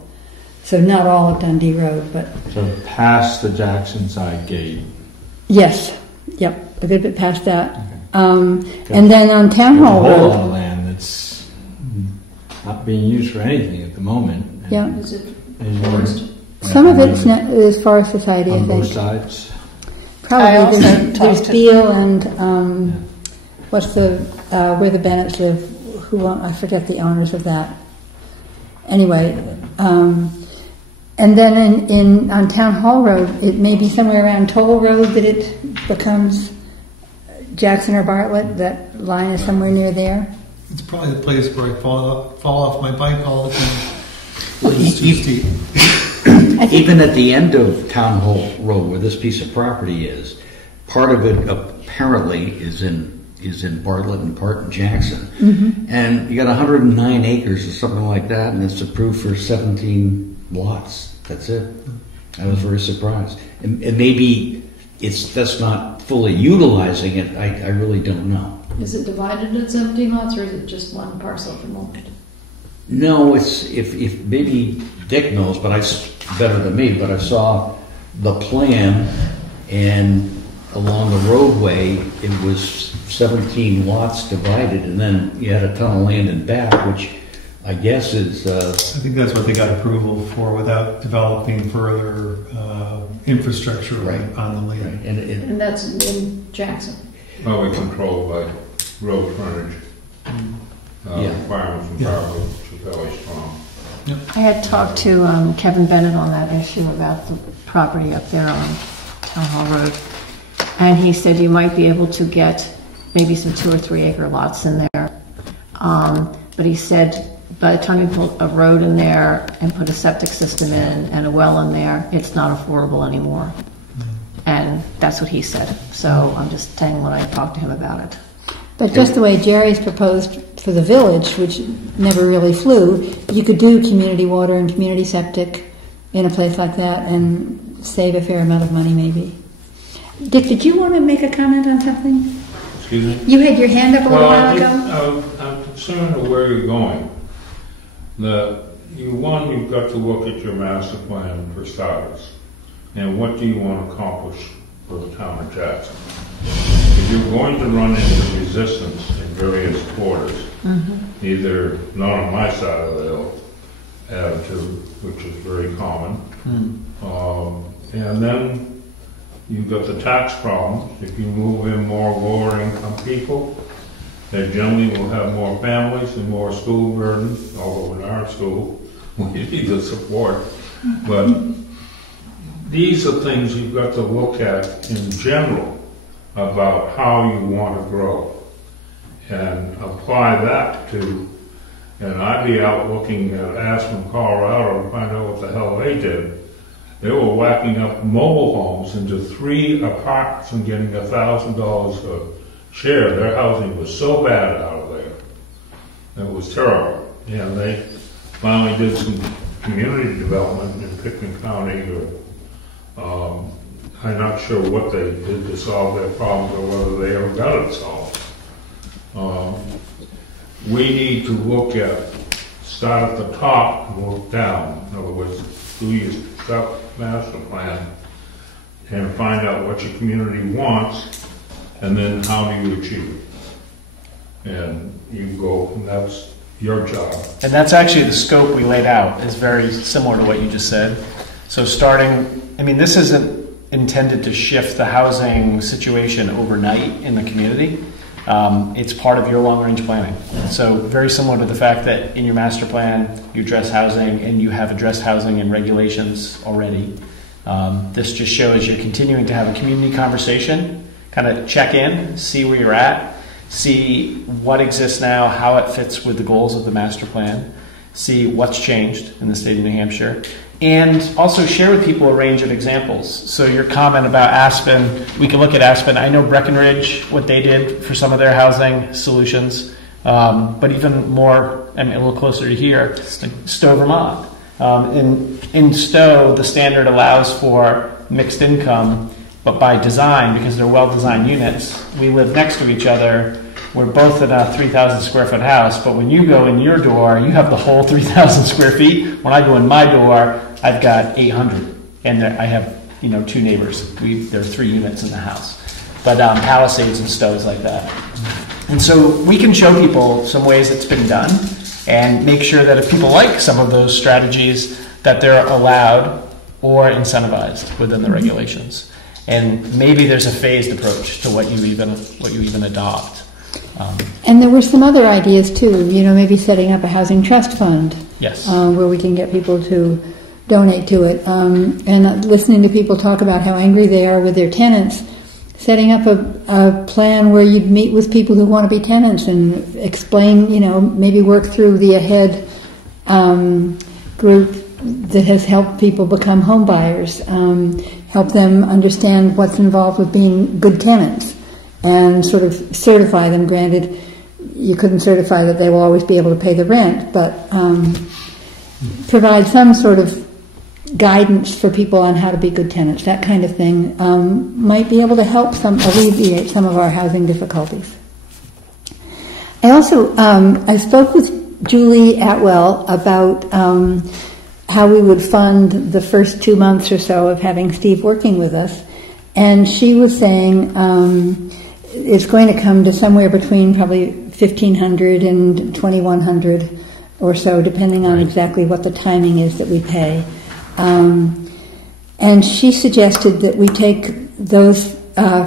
So not all of Dundee Road, but so past the Jackson side gate. Yes, yep, a good bit past that. Okay. And then on Town Hall Road, a whole Road, lot of land that's not being used for anything at the moment. Yeah, Is it forest? Some of it is Forest Society, I think. On both sides. Probably there's Beale and what's the where the Bennetts live? I forget the owners of that. Anyway. And then on Town Hall Road, it may be somewhere around Toll Road that it becomes Jackson or Bartlett. That line is somewhere near there. It's probably the place where I fall off my bike all the time. Well, even at the end of Town Hall Road, where this piece of property is, part of it apparently is in Bartlett and part in Jackson. Mm-hmm. And you got 109 acres or something like that, and it's approved for 17 lots. That's it. I was very surprised. And maybe that's not fully utilizing it. I really don't know. Is it divided into 17 lots, or is it just one parcel at the moment? No, it's, if maybe Dick knows, but better than me, but I saw the plan, and along the roadway, it was 17 lots divided, and then you had a ton of land in back, which I guess is... I think that's what they got approval for without developing further infrastructure on the land. Right. And that's in Jackson. Well, we're controlled by road frontage. Requirements from Fargo, which is fairly strong. I had talked to Kevin Bennett on that issue about the property up there on Town Hall Road. And he said you might be able to get maybe some 2 or 3 acre lots in there. But he said by the time you put a road in there and put a septic system in and a well in there, it's not affordable anymore. And that's what he said. So I'm just saying when I talked to him about it. But just the way Jerry's proposed for the village, which never really flew, you could do community water and community septic in a place like that and save a fair amount of money maybe. Dick, did you want to make a comment on something? Excuse me? You had your hand up a little while ago. I'm concerned of where you're going. You've got to look at your master plan for starters. And what do you want to accomplish for the town of Jackson? If you're going to run into resistance in various quarters, either not on my side of the hill, attitude, which is very common, and then you've got the tax problems. If you move in more lower income people, they generally will have more families and more school burden, although in our school we need the support. But these are things you've got to look at in general about how you want to grow and apply that to, and I'd be out looking at Aspen, Colorado to find out what the hell they did. They were whacking up mobile homes into 3 apartments and getting $1,000 a share. Their housing was so bad out of there. It was terrible. And they finally did some community development in Pickens County. I'm not sure what they did to solve their problems or whether they ever got it solved. We need to look at, start at the top and work down. In other words, do your master plan and find out what your community wants, and then how do you achieve it. And you go, and that's your job. And that's actually the scope we laid out is very similar to what you just said. So starting, I mean, this isn't intended to shift the housing situation overnight in the community. It's part of your long-range planning. So very similar to the fact that in your master plan you address housing and you have addressed housing and regulations already. This just shows you're continuing to have a community conversation, kind of check in, see where you're at, see what exists now, how it fits with the goals of the master plan, see what's changed in the state of New Hampshire, and also share with people a range of examples. So your comment about Aspen, we can look at Aspen. I know Breckenridge, what they did for some of their housing solutions, but even more, I mean, a little closer to here, Stowe, Vermont. In Stowe, the standard allows for mixed income, but by design, because they're well-designed units, we live next to each other. We're both in a 3,000 square foot house, but when you go in your door, you have the whole 3,000 square feet. When I go in my door, I've got 800, and I have 2 neighbors. There are 3 units in the house, but Palisades and Stowe's like that. And so we can show people some ways it's been done, and make sure that if people like some of those strategies, that they're allowed or incentivized within the regulations. And maybe there's a phased approach to what you even adopt. And there were some other ideas too, maybe setting up a housing trust fund. Yes. Where we can get people to donate to it. And listening to people talk about how angry they are with their tenants, setting up a plan where you'd meet with people who want to be tenants and explain, maybe work through the AHEAD group that has helped people become home buyers, help them understand what's involved with being good tenants, and sort of certify them. Granted, you couldn't certify that they will always be able to pay the rent, but provide some sort of guidance for people on how to be good tenants. That kind of thing might be able to help alleviate some of our housing difficulties. I also, I spoke with Julie Atwell about how we would fund the first 2 months or so of having Steve working with us. And she was saying it's going to come to somewhere between probably $1,500 and $2,100 or so, depending on exactly what the timing is that we pay. And she suggested that we take those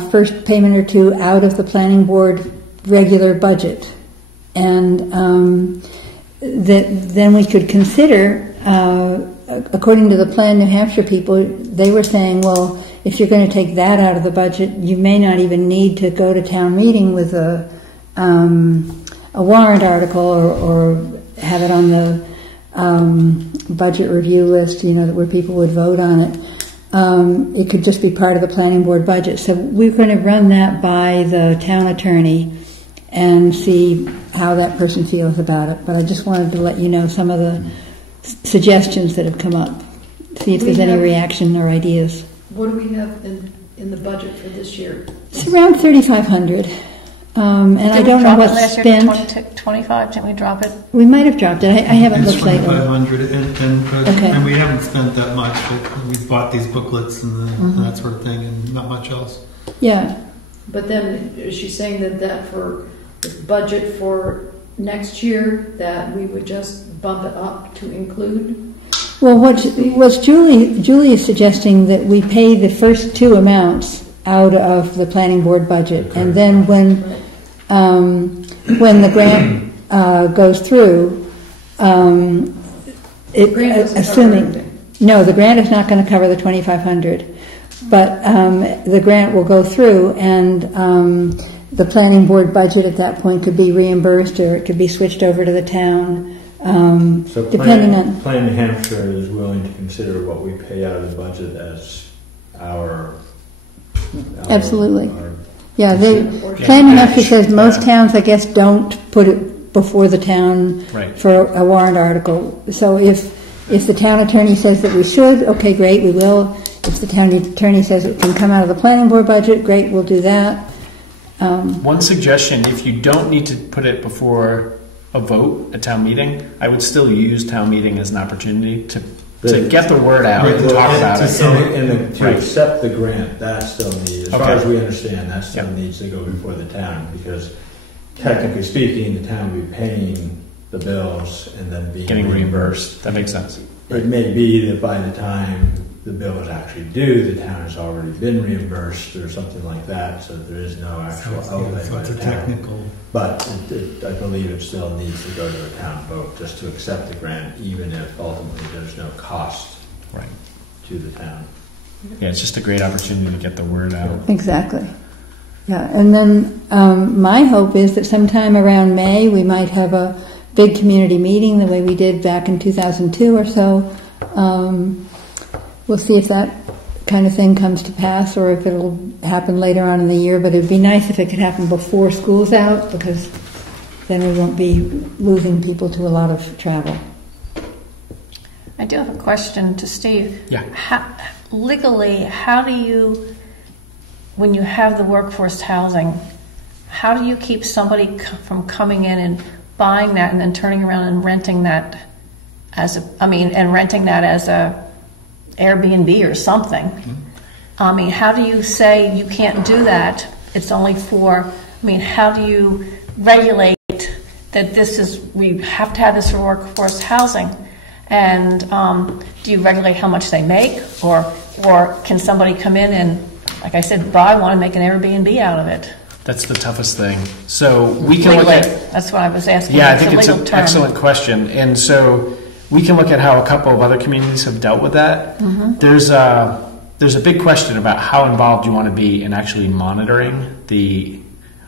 first payment or two out of the planning board regular budget, and that then we could consider, according to the Plan New Hampshire people, they were saying, well, if you're going to take that out of the budget, you may not even need to go to town meeting with a warrant article or have it on the budget review list, where people would vote on it. It could just be part of the planning board budget. So we're going to run that by the town attorney and see how that person feels about it. But I just wanted to let you know some of the suggestions that have come up. See if there's any reaction or ideas. What do we have in the budget for this year? It's around $3,500. And I don't know what's spent. 25, didn't we drop it? We might have dropped it. I haven't It's looked lately. 2,500, Okay. and we haven't spent that much. But we've bought these booklets and that sort of thing, and not much else. Yeah. But then, is she saying that for the budget for next year, that we would just bump it up to include? Well, what's Julie is suggesting that we pay the first two amounts out of the planning board budget, and then when the grant goes through, the grant is not going to cover the $2,500, but the grant will go through, and the planning board budget at that point could be reimbursed, or it could be switched over to the town. So depending on Plan New Hampshire is willing to consider what we pay out of the budget as our absolutely. Yeah, Plan New Hampshire says most towns, I guess, don't put it before the town for a warrant article. So if the town attorney says that we should, okay, great, we will. If the town attorney says it can come out of the planning board budget, great, we'll do that. One suggestion, if you don't need to put it before a vote at town meeting, I would still use town meeting as an opportunity to get the word out and talk about it. And to accept the grant, that still needs, as far as we understand, that still needs to go before the town, because technically speaking, the town will be paying the bills and then getting reimbursed. That makes sense. It may be that by the time the bill is actually due, the town has already been reimbursed or something like that, so there is no actual outlay by the town. Technical. But I believe it still needs to go to a town vote just to accept the grant, even if ultimately there's no cost to the town. Yeah, it's just a great opportunity to get the word out. Exactly. Yeah, and then my hope is that sometime around May we might have a big community meeting the way we did back in 2002 or so. We'll see if that kind of thing comes to pass or if it'll happen later on in the year, but it'd be nice if it could happen before school's out, because then we won't be losing people to a lot of travel. I do have a question to Steve. Yeah. Legally, how do you, when you have the workforce housing, how do you keep somebody from coming in and buying that and then turning around and renting that as a Airbnb or something? Mm-hmm. I mean, how do you say you can't do that? It's only for, how do you regulate that we have to have this for workforce housing? And do you regulate how much they make? Or can somebody come in and, like I said, I want to make an Airbnb out of it? That's the toughest thing. So we can look at... That's what I was asking. Yeah, I think it's an excellent question. And so we can look at how a couple of other communities have dealt with that. Mm-hmm. There's a big question about how involved you want to be in actually monitoring the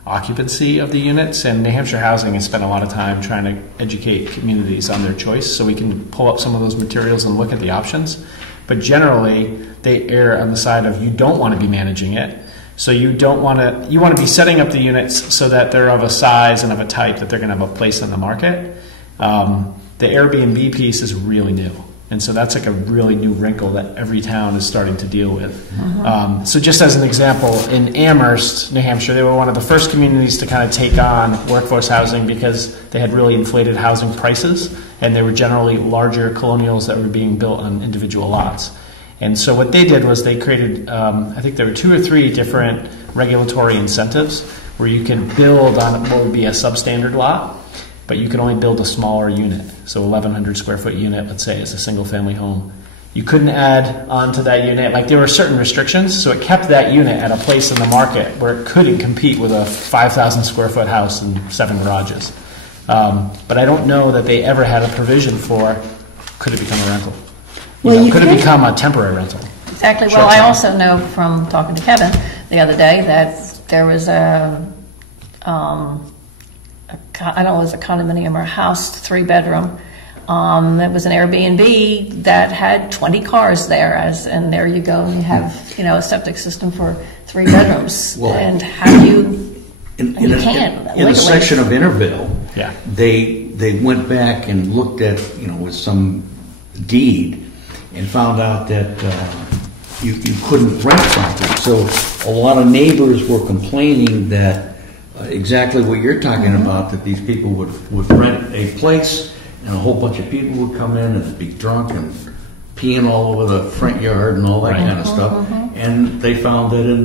occupancy of the units, and New Hampshire Housing has spent a lot of time trying to educate communities on their choice, so we can pull up some of those materials and look at the options. But generally, they err on the side of you don't want to be managing it. So you want to be setting up the units so that they're of a size and of a type that they're going to have a place in the market. The Airbnb piece is really new. And so that's like a really new wrinkle that every town is starting to deal with. So just as an example, in Amherst, New Hampshire, they were one of the first communities to kind of take on workforce housing because they had really inflated housing prices, and they were generally larger colonials that were being built on individual lots. And so what they did was they created, I think there were 2 or 3 different regulatory incentives where you can build on what would be a substandard lot, but you can only build a smaller unit. So 1,100 square foot unit, let's say, is a single family home. You couldn't add onto that unit, like there were certain restrictions, so it kept that unit at a place in the market where it couldn't compete with a 5,000 square foot house and 7 garages. But I don't know that they ever had a provision for, could it become a rental? Could it become a temporary rental? Exactly. Well, I also know from talking to Kevin the other day that there was I don't know, it was a condominium or a house, 3-bedroom. It was an Airbnb that had 20 cars there, and there you go, and you have a septic system for 3 bedrooms. Well, and how do you? In a section of Interville, yeah, they went back and looked at with some deed and found out that you couldn't rent something. So a lot of neighbors were complaining that. Exactly what you're talking about, that these people would rent a place and a whole bunch of people would come in and be drunk and peeing all over the front yard and all that kind of stuff. And they found that in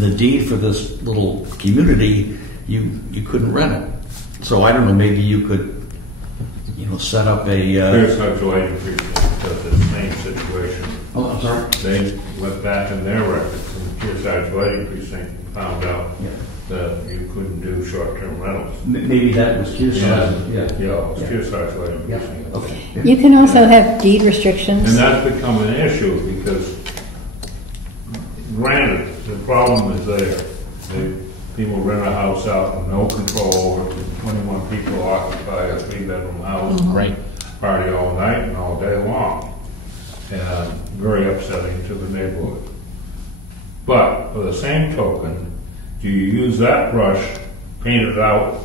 the deed for this little community, you couldn't rent it. So I don't know, maybe you could set up a... There's no joint because the same situation. Oh, I'm sorry? They went back in their records and Kearsarge Lighting Precinct found out that you couldn't do short-term rentals. Maybe that was Kearsarge. Yeah, it was Kearsarge Lighting Precinct. Okay. You can also have deed restrictions. And that's become an issue because, granted, the problem is there. People rent a house out with no control over it. 21 people occupy a 3-bedroom house. Right. Party all night and all day long. And very upsetting to the neighborhood. But for the same token, do you use that brush, paint it out,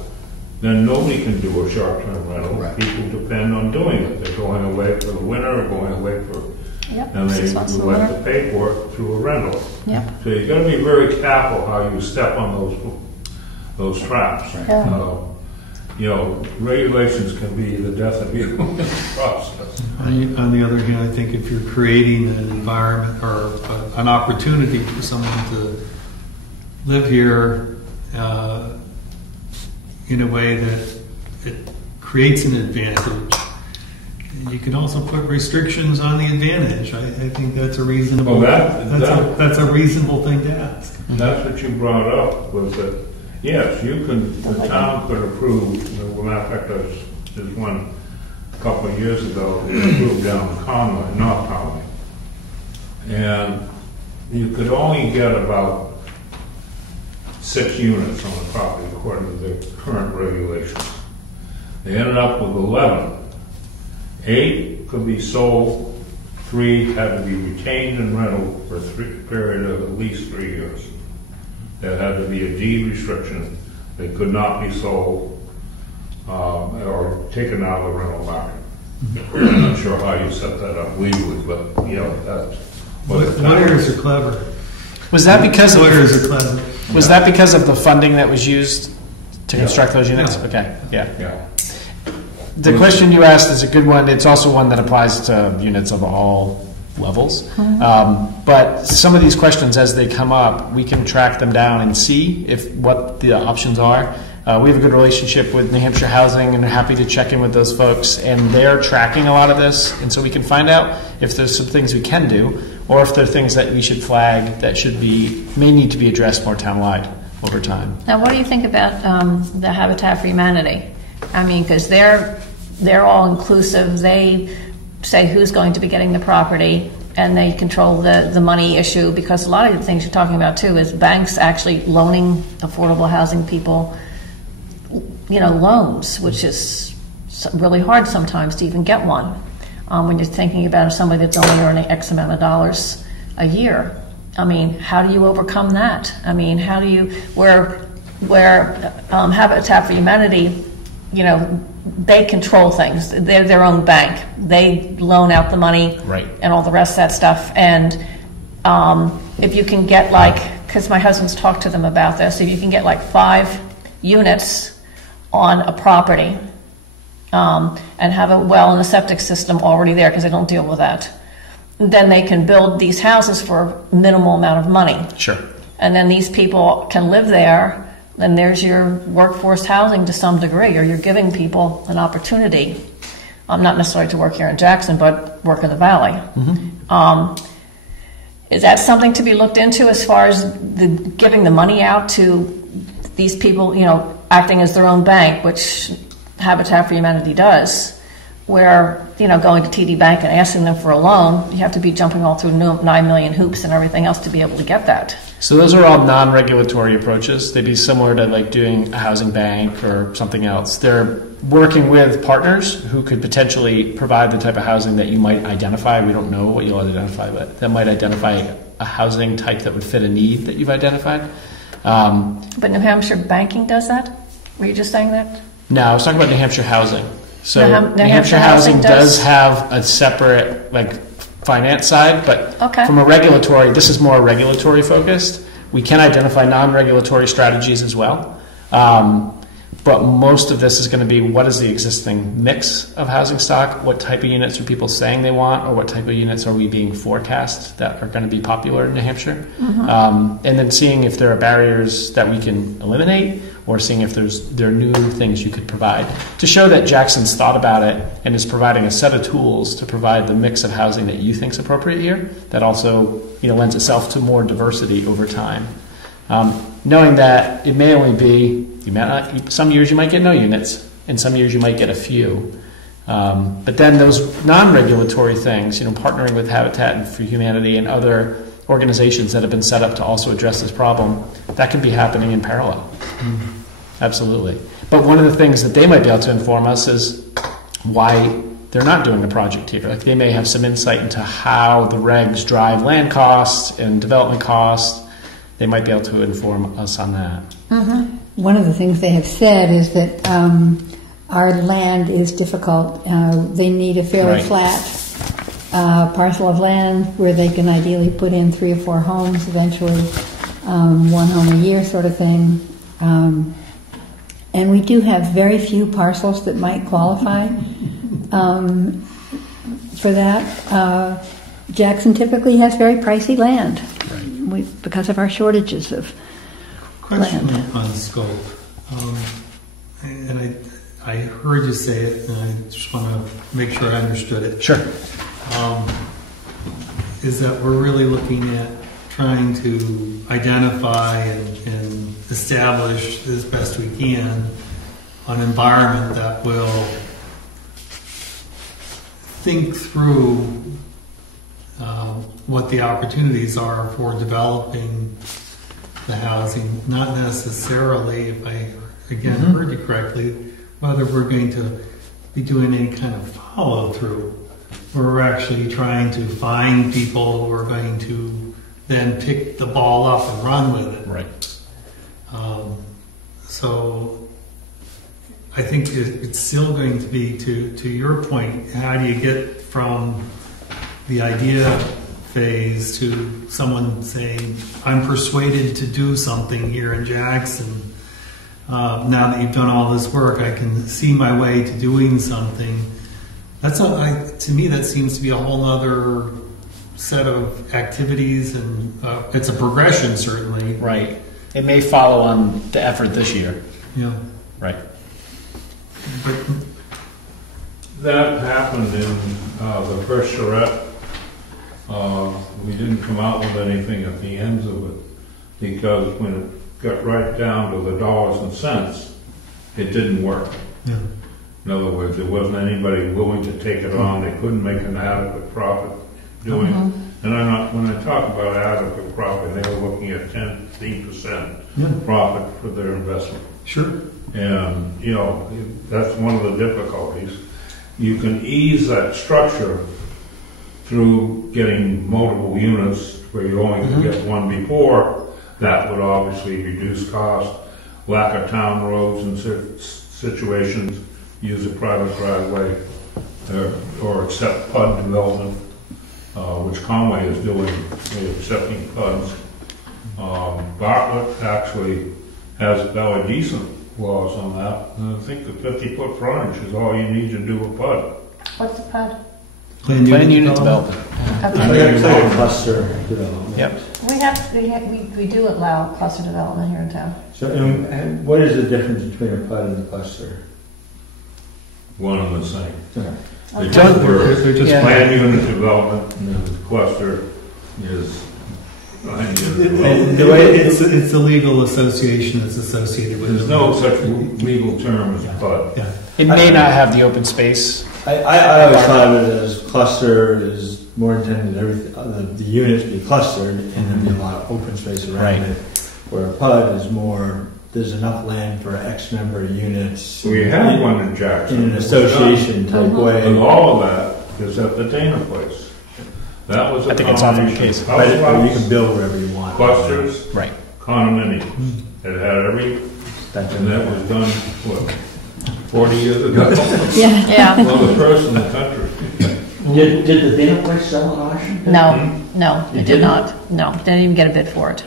then nobody can do a short-term rental. Right. People depend on doing it. They're going away for the winter or going away for... Yep. And they 6 months in the have winter. to pay for it through a rental. Yep. So you've got to be very careful how you step on those traps. Yeah. Regulations can be the death of you in the process. On the other hand, I think if you're creating an environment or an opportunity for someone to live here in a way that it creates an advantage, you can also put restrictions on the advantage. I think that's a reasonable. That's a reasonable thing to ask. That's what you brought up, was that yes, the town could approve. As a matter of fact, there's one a couple of years ago they approved down in Conway, North Conway, and you could only get about 6 units on the property according to the current regulations. They ended up with 11. 8 could be sold, 3 had to be retained in rental for a period of at least 3 years. There had to be a deed restriction. They could not be sold or taken out of the rental market. I'm not sure how you set that up legally, but that's what Lawyers are clever. Was that because Lawyers are clever. Was that because of the funding that was used to construct those units? Yeah. Okay, yeah. Yeah. The question you asked is a good one. It's also one that applies to units of all levels. But some of these questions, as they come up, we can track them down and see what the options are. We have a good relationship with New Hampshire Housing, and are happy to check in with those folks. And they're tracking a lot of this, and so we can find out if there's some things we can do, or if there are things that we should flag that may need to be addressed more townwide over time. Now, what do you think about the Habitat for Humanity? I mean, because they're all inclusive. They say who's going to be getting the property, and they control the money issue, because a lot of the things you're talking about too is banks actually loaning affordable housing people, loans, which is really hard sometimes to even get one when you're thinking about somebody that's only earning X amount of dollars a year. I mean, how do you overcome that? I mean, how do you where Habitat for Humanity they control things. They're their own bank. They loan out the money Right. and all the rest of that stuff. And if you can get because my husband's talked to them about this, if you can get 5 units on a property and have a well and a septic system already there, because they don't deal with that, then they can build these houses for a minimal amount of money. Sure. And then these people can live there. Then there's your workforce housing to some degree, or you're giving people an opportunity, not necessarily to work here in Jackson, but work in the Valley. Is that something to be looked into as far as giving the money out to these people, acting as their own bank, which Habitat for Humanity does, where, going to TD Bank and asking them for a loan, you have to be jumping all through 9 million hoops and everything else to be able to get that. So those are all non-regulatory approaches. They'd be similar to doing a housing bank or something else. They're working with partners who could potentially provide the type of housing that you might identify. We don't know what you'll identify, but that might identify a housing type that would fit a need that you've identified. But New Hampshire banking does that? Were you just saying that? No, I was talking about New Hampshire housing. So New Hampshire housing does have a separate finance side, but Okay. from a regulatory, this is more regulatory focused. We can identify non-regulatory strategies as well. But most of this is going to be what is the existing mix of housing stock, what type of units are people saying they want, or what type of units are we being forecast that are going to be popular in New Hampshire. And then seeing if there are barriers that we can eliminate, or seeing if there are new things you could provide to show that Jackson's thought about it and is providing a set of tools to provide the mix of housing that you think is appropriate here, that also lends itself to more diversity over time. Knowing that it may only be, some years you might get no units, and some years you might get a few. But then those non-regulatory things, partnering with Habitat for Humanity and other organizations that have been set up to also address this problem, that can be happening in parallel. Absolutely. But one of the things that they might be able to inform us is why they're not doing the project here. They may have some insight into how the regs drive land costs and development costs. They might be able to inform us on that. One of the things they have said is that our land is difficult. They need a fairly flat parcel of land where they can ideally put in 3 or 4 homes eventually, 1 home a year sort of thing. And we do have very few parcels that might qualify for that. Jackson typically has very pricey land because of our shortages of Question land. on scope. And I heard you say it, and I just want to make sure I understood it. Sure. Is that we're really looking at trying to identify and establish as best we can an environment that will think through what the opportunities are for developing the housing, not necessarily, if I again heard you correctly, whether we're going to be doing any kind of follow through. We're actually trying to find people who are going to then pick the ball up and run with it. Right. So I think it's still going to be, to your point, how do you get from the idea phase to someone saying, I'm persuaded to do something here in Jackson. Now that you've done all this work, I can see my way to doing something. To me, that seems to be a whole other set of activities, and it's a progression, certainly. Right. It may follow on the effort this year. Yeah. Right. But That happened in the first charrette. We didn't come out with anything at the ends of it because when it got right down to the dollars and cents, it didn't work. yeah. In other words, there wasn't anybody willing to take it on. They couldn't make an adequate profit doing it. And when I talk about adequate profit, they were looking at 10-15% profit for their investment. Sure. And, that's one of the difficulties. You can ease that structure through getting multiple units where you only can get one before. That would obviously reduce cost. Lack of town roads in situations, use a private driveway, or accept PUD development, which Conway is doing, accepting PUDs. Bartlett actually has fairly decent laws on that. And I think the 50-foot frontage is all you need to do a PUD. What's the PUD? Planned unit development. Okay. It's like a cluster development. Yep. We do allow cluster development here in town. So, and what is the difference between a PUD and a cluster? One and the same. Okay. They're just Yeah. planned unit development, and the cluster is planned unit development. The way It's a legal association that's associated with it. There's no such legal term as PUD. Yeah. It may not have the open space. I always thought of it as cluster is more intended the units be clustered and then be a lot of open space around Right. it. Where a PUD is more, there's enough land for X number of units. We have one in Jackson. In an association type way. And all of that is at the Dana place. That was a I think it's often the combination case. of But house you lots, can build wherever you want. clusters, Right. condominiums. It had every, That's and that was done, what, 40 years ago? Yeah. Yeah. Well, the first in the country. Did the Dana place sell an auction? No, it did not. No, didn't even get a bid for it.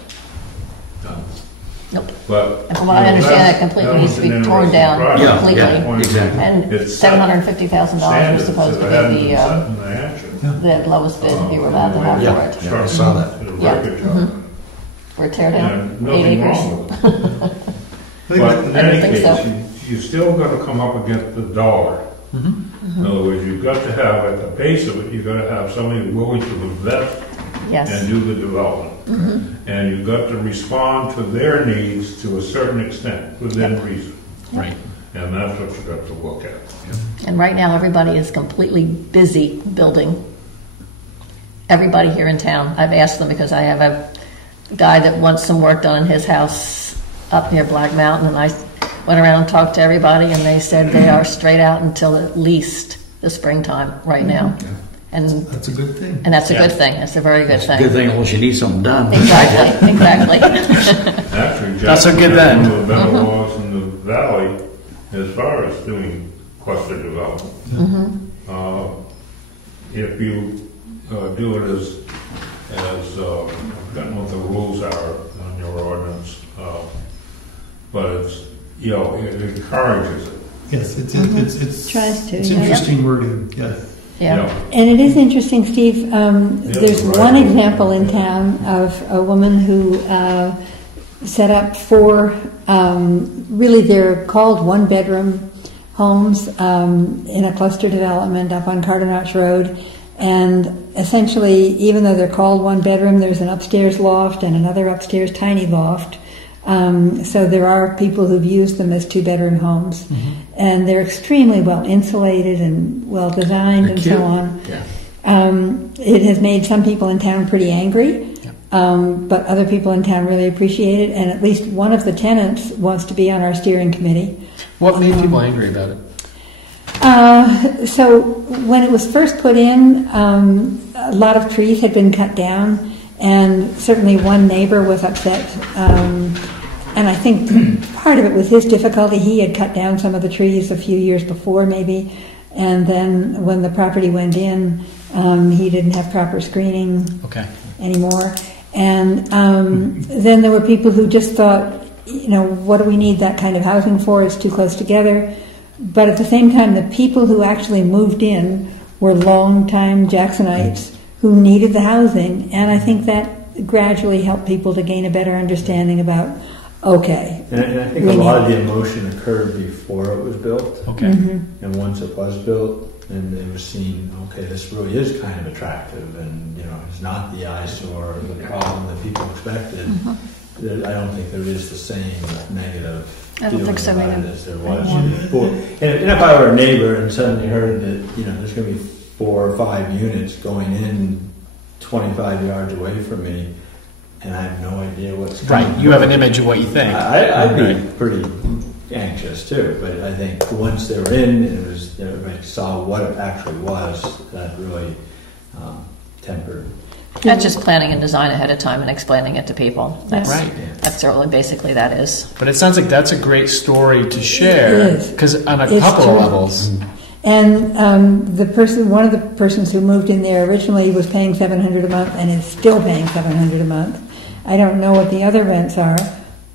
Nope. But. And from what I understand, it completely needs to be torn down Yeah, completely. yeah, exactly. And It's set $750,000 was supposed to standards that hadn't be been set the in New Hampshire. the lowest bid we were allowed to have Yeah. for it. Yeah, I saw that. Did a Yeah. record job. Mhm. For a tear down, And 8 nothing acres. wrong with it. But in I don't any think case, so. you still got to come up against the dollar. In other words, you've got to have, at the base of it, you've got to have somebody willing to invest and Yes. do the development. And you've got to respond to their needs to a certain extent, within reason. Right. And that's what you've got to look at. And right now, everybody is completely busy building. Everybody here in town. I've asked them because I have a guy that wants some work done in his house up near Black Mountain, and I went around and talked to everybody, and they said they are straight out until at least the springtime right now. And That's a good thing. and that's a good thing. That's a very good thing. Good thing unless you need something done. Exactly, exactly. Actually, That's a good Jackson has then. one of the better laws in the valley as far as doing cluster development. If you do it as I don't know what the rules are on your ordinance, but it's, it encourages it. Yes, it's Tries to, it's yeah. interesting wording. Yeah. Yeah. And it is interesting, Steve. There's right. one example in town of a woman who set up 4, really they're called one-bedroom homes in a cluster development up on Carter Notch Road. And essentially, even though they're called one-bedroom, there's an upstairs loft and another upstairs tiny loft. So there are people who've used them as 2-bedroom homes. And they're extremely well insulated and well designed and so on. Yeah. It has made some people in town pretty angry, but other people in town really appreciate it. And at least one of the tenants wants to be on our steering committee. What made people angry about it? So when it was first put in, a lot of trees had been cut down, and certainly one neighbor was upset. And I think part of it was his difficulty. He had cut down some of the trees a few years before, maybe, and then when the property went in, he didn't have proper screening anymore. And then there were people who just thought, what do we need that kind of housing for? It's too close together. But at the same time, the people who actually moved in were long-time Jacksonites who needed the housing, and I think that gradually helped people to gain a better understanding about, okay. And I think a lot of the emotion occurred before it was built. Okay. And once it was built, and it was seen, okay, this really is kind of attractive, and it's not the eyesore or the problem that people expected. I don't think there is the same negative I don't think so feeling about either. it as there was before. And if I were a neighbor and suddenly heard that there's going to be 4 or 5 units going in 25 yards away from me, and I have no idea what's coming. Right. You have an image of what you think. I'd be pretty anxious too, but I think once they were in, everybody saw what it actually was. That really tempered. That's just planning and design ahead of time and explaining it to people. That's, Right. That's really basically that is. But it sounds like that's a great story to share. It is. Because on a It's couple true. of levels. And one of the persons who moved in there originally was paying $700 a month and is still paying $700 a month. I don't know what the other rents are,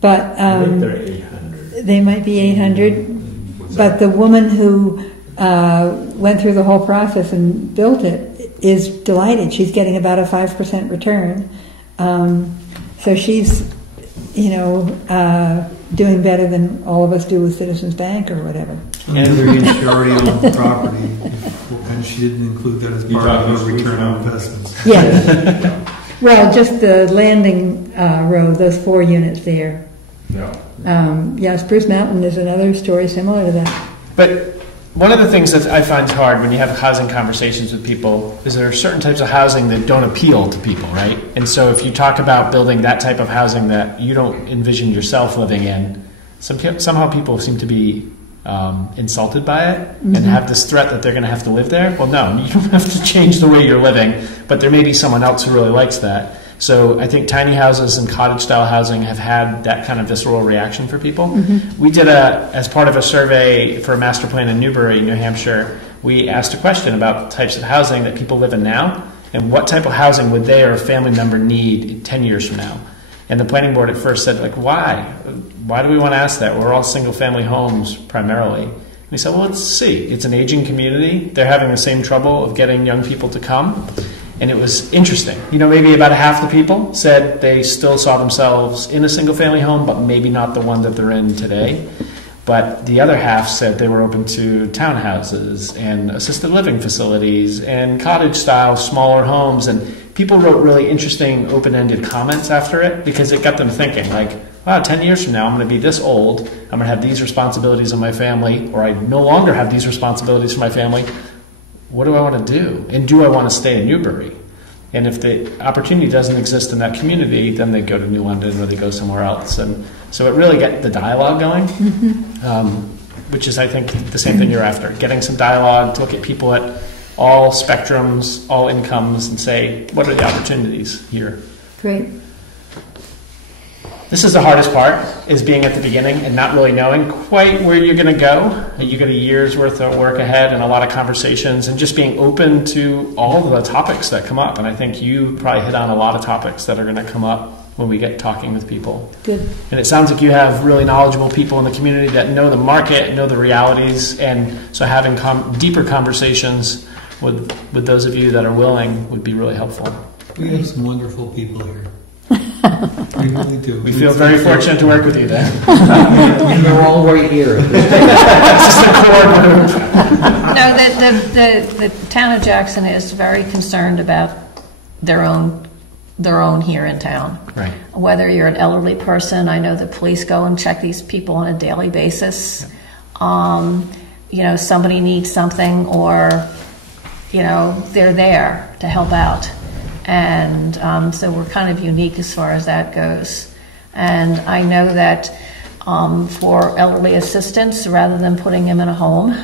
but I think they're 800. they might be 800. But the woman who went through the whole process and built it is delighted. She's getting about a 5% return. So she's, doing better than all of us do with Citizens Bank or whatever. And she already owned the property, and she didn't include that as part of her return on investments. Yeah. Well, just the landing road, those 4 units there. Yeah. Spruce Mountain is another story similar to that. But one of the things that I find hard when you have housing conversations with people is there are certain types of housing that don't appeal to people, right? And so if you talk about building that type of housing that you don't envision yourself living in, somehow people seem to be insulted by it and have this threat that they're going to have to live there. Well, no, you don't have to change the way you're living, but there may be someone else who really likes that. So I think tiny houses and cottage-style housing have had that kind of visceral reaction for people. We did as part of a survey for a master plan in Newbury, New Hampshire, we asked a question about types of housing that people live in now and what type of housing would they or a family member need 10 years from now. And the planning board at first said, why? Why do we want to ask that? We're all single-family homes primarily. We said, well, let's see. It's an aging community. They're having the same trouble of getting young people to come. And it was interesting. Maybe about half the people said they still saw themselves in a single-family home, but maybe not the one that they're in today. But the other half said they were open to townhouses and assisted living facilities and cottage-style smaller homes. And people wrote really interesting open-ended comments after it because it got them thinking, wow, 10 years from now I'm going to be this old, I'm going to have these responsibilities in my family, or I no longer have these responsibilities for my family. What do I want to do? And do I want to stay in Newbury? And if the opportunity doesn't exist in that community, then they go to New London or they go somewhere else. And so it really got the dialogue going, which is, I think, the same thing you're after. Getting some dialogue to look at people at all spectrums, all incomes, and say, what are the opportunities here? Great. This is the hardest part, is being at the beginning and not really knowing quite where you're going to go. You got a year's worth of work ahead and a lot of conversations and just being open to all of the topics that come up. And I think you probably hit on a lot of topics that are going to come up when we get talking with people. Good. And it sounds like you have really knowledgeable people in the community that know the market, know the realities, and so having deeper conversations with those of you that are willing would be really helpful. We have some wonderful people here. We really do. We feel very fortunate to work with you, Dan. And they're all right here. No, the town of Jackson is very concerned about their own here in town. Right. Whether you're an elderly person, I know the police go and check these people on a daily basis. Somebody needs something, or they're there to help out. And so we're kind of unique as far as that goes. And I know that for elderly assistance, rather than putting him in a home,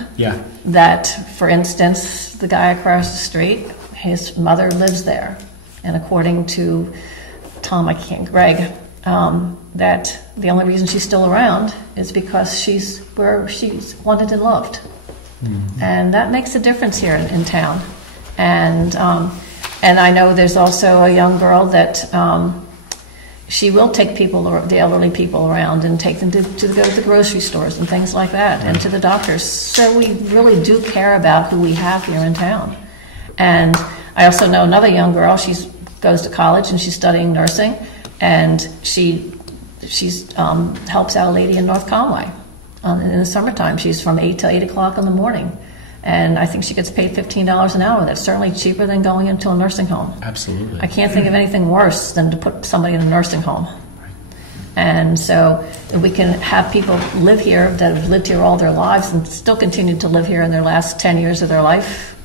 that, for instance, the guy across the street, his mother lives there. And according to Greg, that the only reason she's still around is because she's where she's wanted and loved. Mm-hmm. And that makes a difference here in town. And I know there's also a young girl that she will take the elderly people around and take them to go to the grocery stores and things like that, and to the doctors. So we really do care about who we have here in town. And I also know another young girl. She goes to college and she's studying nursing, and she helps out a lady in North Conway in the summertime. She's from 8 to 8 o'clock in the morning. And I think she gets paid $15 an hour. That's certainly cheaper than going into a nursing home. Absolutely. I can't think of anything worse than to put somebody in a nursing home. Right. And so if we can have people live here that have lived here all their lives and still continue to live here in their last 10 years of their life,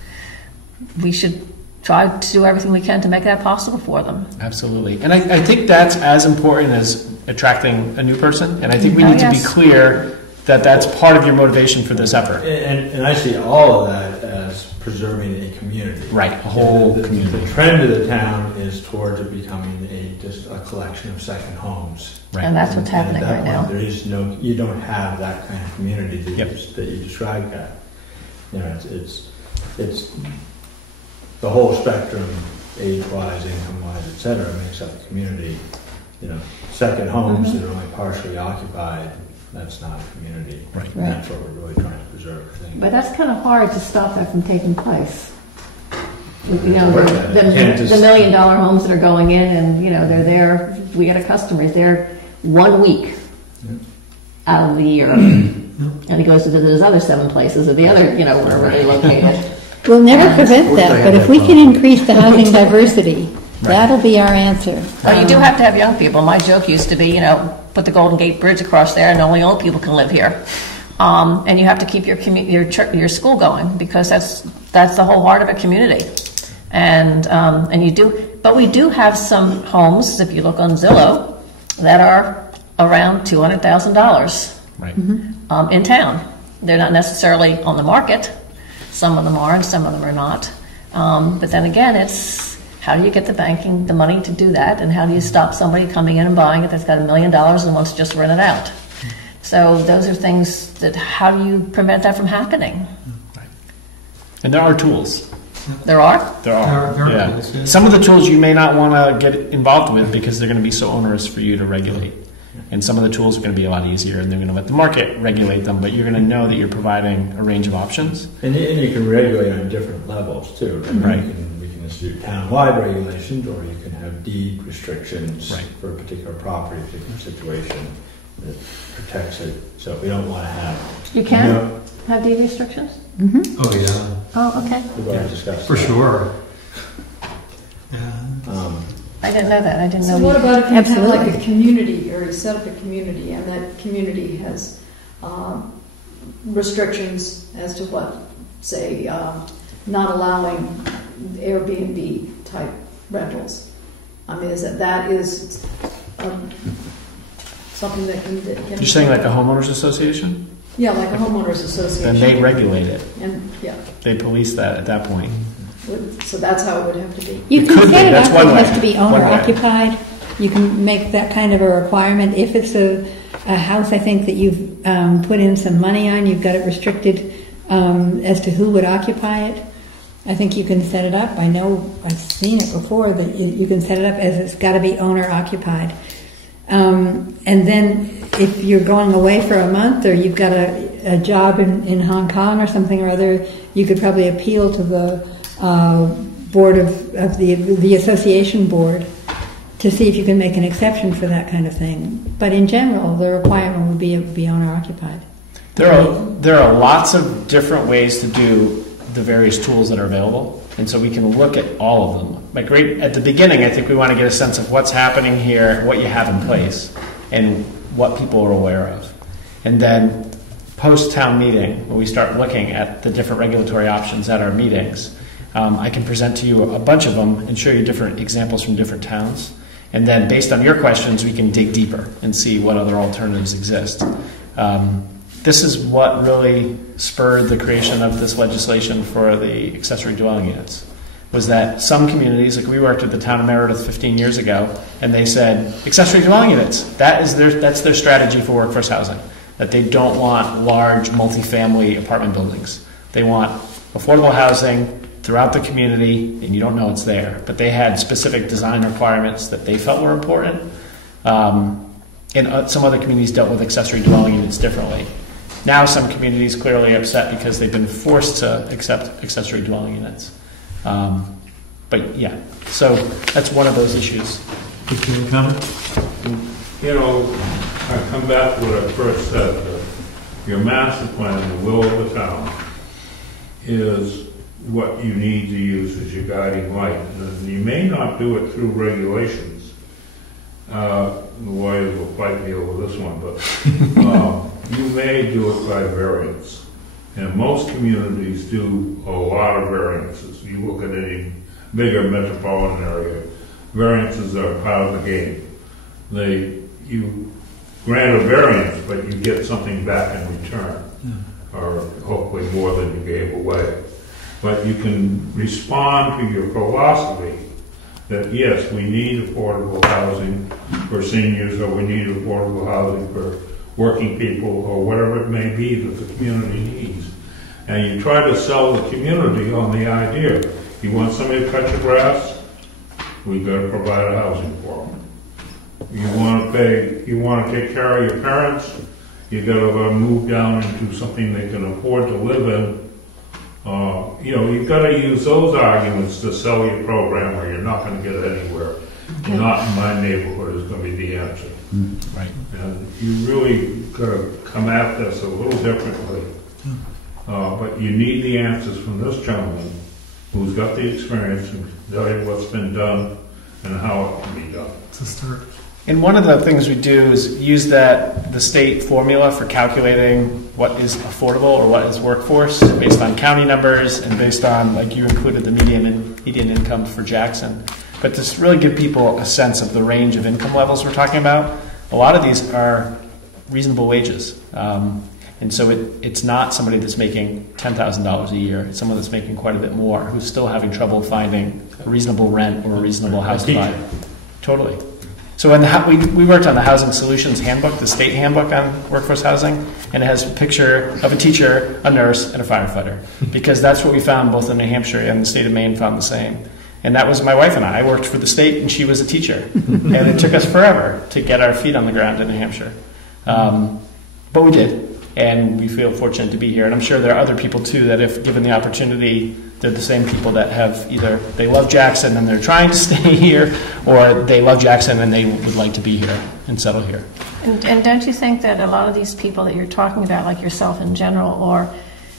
we should try to do everything we can to make that possible for them. Absolutely. And I think that's as important as attracting a new person. And I think we need to be clear that that's part of your motivation for this effort. And I see all of that as as preserving a community. Right, a whole community. The trend of the town is towards it becoming just a collection of second homes. Right. And that's what's happening at that right now. point, there is no, you don't have that kind of community that, Yep. that you described, Pat. You know, it's the whole spectrum, age-wise, income-wise, et cetera, makes up the community. You know, second homes that are only partially occupied, that's not a community. Right. And that's what we're really trying to preserve, I think. But that's kind of hard to stop that from taking place. You know, Work the, at it. Can't the, just- the $1 million homes that are going in and, you know, they're there, we get a customer, he's there 1 week out of the year. And he goes to those other 7 places or the other, you know, wherever they're located. We'll never prevent that, but if we can increase the housing diversity, that'll be our answer. Well, you do have to have young people. My joke used to be, you know, put the Golden Gate Bridge across there and only old people can live here. And you have to keep your school going because that's the whole heart of a community. And you do, but we do have some homes, if you look on Zillow, that are around $200,000 Right. in town. They're not necessarily on the market. Some of them are, and some of them are not. But then again, it's how do you get the money to do that, and how do you stop somebody coming in and buying it that's got $1 million and wants to just rent it out? So those are things that, how do you prevent that from happening? Right. And there are tools. There are? There are. There are Yeah. tools, yeah. Some of the tools you may not want to get involved with because they're going to be so onerous for you to regulate. And some of the tools are going to be a lot easier, and they're going to let the market regulate them, but you're going to know that you're providing a range of options. And you can regulate on different levels too. Right. We can institute town-wide regulations, or you can have deed restrictions Right. for a particular property, particular situation that protects it. So we don't want to have. You can No, have deed restrictions? Oh, yeah, Oh, okay. we've already discussed for that. sure. Yeah. I didn't know that. I didn't know. So what about if you have Absolutely. like a community, or you set up a community, and that community has restrictions as to what, say, not allowing Airbnb type rentals? I mean, that is something that can You're saying like a homeowners association? yeah, like a homeowners association. Then they regulate it. And yeah, They police that at that point. so that's how it would have to be. You It can could be. set it That's up, one it way. has to be One way. owner occupied. You can make that kind of a requirement. If it's a house, I think that you've put in some money on, you've got it restricted as to who would occupy it. I think you can set it up. I know I've seen it before that you can set it up as it's got to be owner occupied. And then if you're going away for a month or you've got a job in Hong Kong or something or other, you could probably appeal to the board of the association board to see if you can make an exception for that kind of thing. But in general, the requirement would be owner occupied. There are lots of different ways to do the various tools that are available, and so we can look at all of them. Like right at the beginning, I think we want to get a sense of what's happening here, what you have in place, and what people are aware of. And then post-town meeting, when we start looking at the different regulatory options at our meetings, I can present to you a bunch of them and show you different examples from different towns. And then based on your questions, we can dig deeper and see what other alternatives exist. This is what really spurred the creation of this legislation for the accessory dwelling units, was that some communities, like we worked with the town of Meredith 15 years ago, and they said, accessory dwelling units, that's their strategy for workforce housing, that they don't want large multifamily apartment buildings. They want affordable housing throughout the community, and you don't know it's there. But they had specific design requirements that they felt were important. And some other communities dealt with accessory dwelling units differently. Now some communities clearly upset because they've been forced to accept accessory dwelling units. But yeah, so that's one of those issues. Did you comment? You know, I come back to what I first said, that your master plan, the will of the town, is what you need to use as your guiding light. And you may not do it through regulations. The lawyers will fight me over this one, but you may do it by variance. And most communities do a lot of variances. You look at any bigger metropolitan area, variances are part of the game. You grant a variance, but you get something back in return, or hopefully more than you gave away. but you can respond to your philosophy that yes, we need affordable housing for seniors, or we need affordable housing for working people, or whatever it may be that the community needs. And you try to sell the community on the idea. You want somebody to cut your grass? We've got to provide a housing for them. You want to take care of your parents? You got to let them move down into something they can afford to live in. You've got to use those arguments to sell your program, or you're not going to get anywhere. Not in my neighborhood is going to be the answer. Right. And you really got to come at this a little differently. But you need the answers from this gentleman who's got the experience and tell you what's been done and how it can be done. It's a start. And one of the things we do is use the state formula for calculating what is affordable or what is workforce based on county numbers and based on, like you included, the median income for Jackson. But to really give people a sense of the range of income levels we're talking about, a lot of these are reasonable wages. And so it's not somebody that's making $10,000 a year. It's someone that's making quite a bit more, who's still having trouble finding a reasonable rent or a reasonable house to buy. Totally. So we worked on the Housing Solutions Handbook, the state handbook on workforce housing, and it has a picture of a teacher, a nurse, and a firefighter. Because that's what we found both in New Hampshire and the state of Maine found the same. And that was my wife and I. I worked for the state and she was a teacher. And it took us forever to get our feet on the ground in New Hampshire. But we did. And we feel fortunate to be here. And I'm sure there are other people too that if given the opportunity, they're the same people that have either they love Jackson and they're trying to stay here, or they love Jackson and they would like to be here and settle here. And don't you think that a lot of these people that you're talking about, like yourself in general, or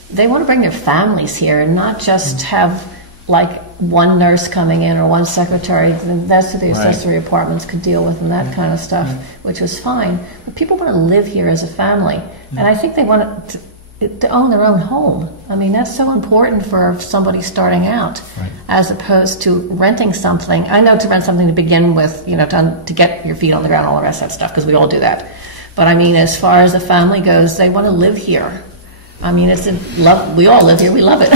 they want to bring their families here and not just have like one nurse coming in or one secretary? That's what the accessory apartments could deal with and that kind of stuff, which was fine. But people want to live here as a family. And I think they want to own their own home. I mean, that's so important for somebody starting out, as opposed to renting something. I know to rent something to begin with, to get your feet on the ground, all the rest of that stuff, because we all do that. But I mean, as far as the family goes, they want to live here. I mean, we all live here. We love it.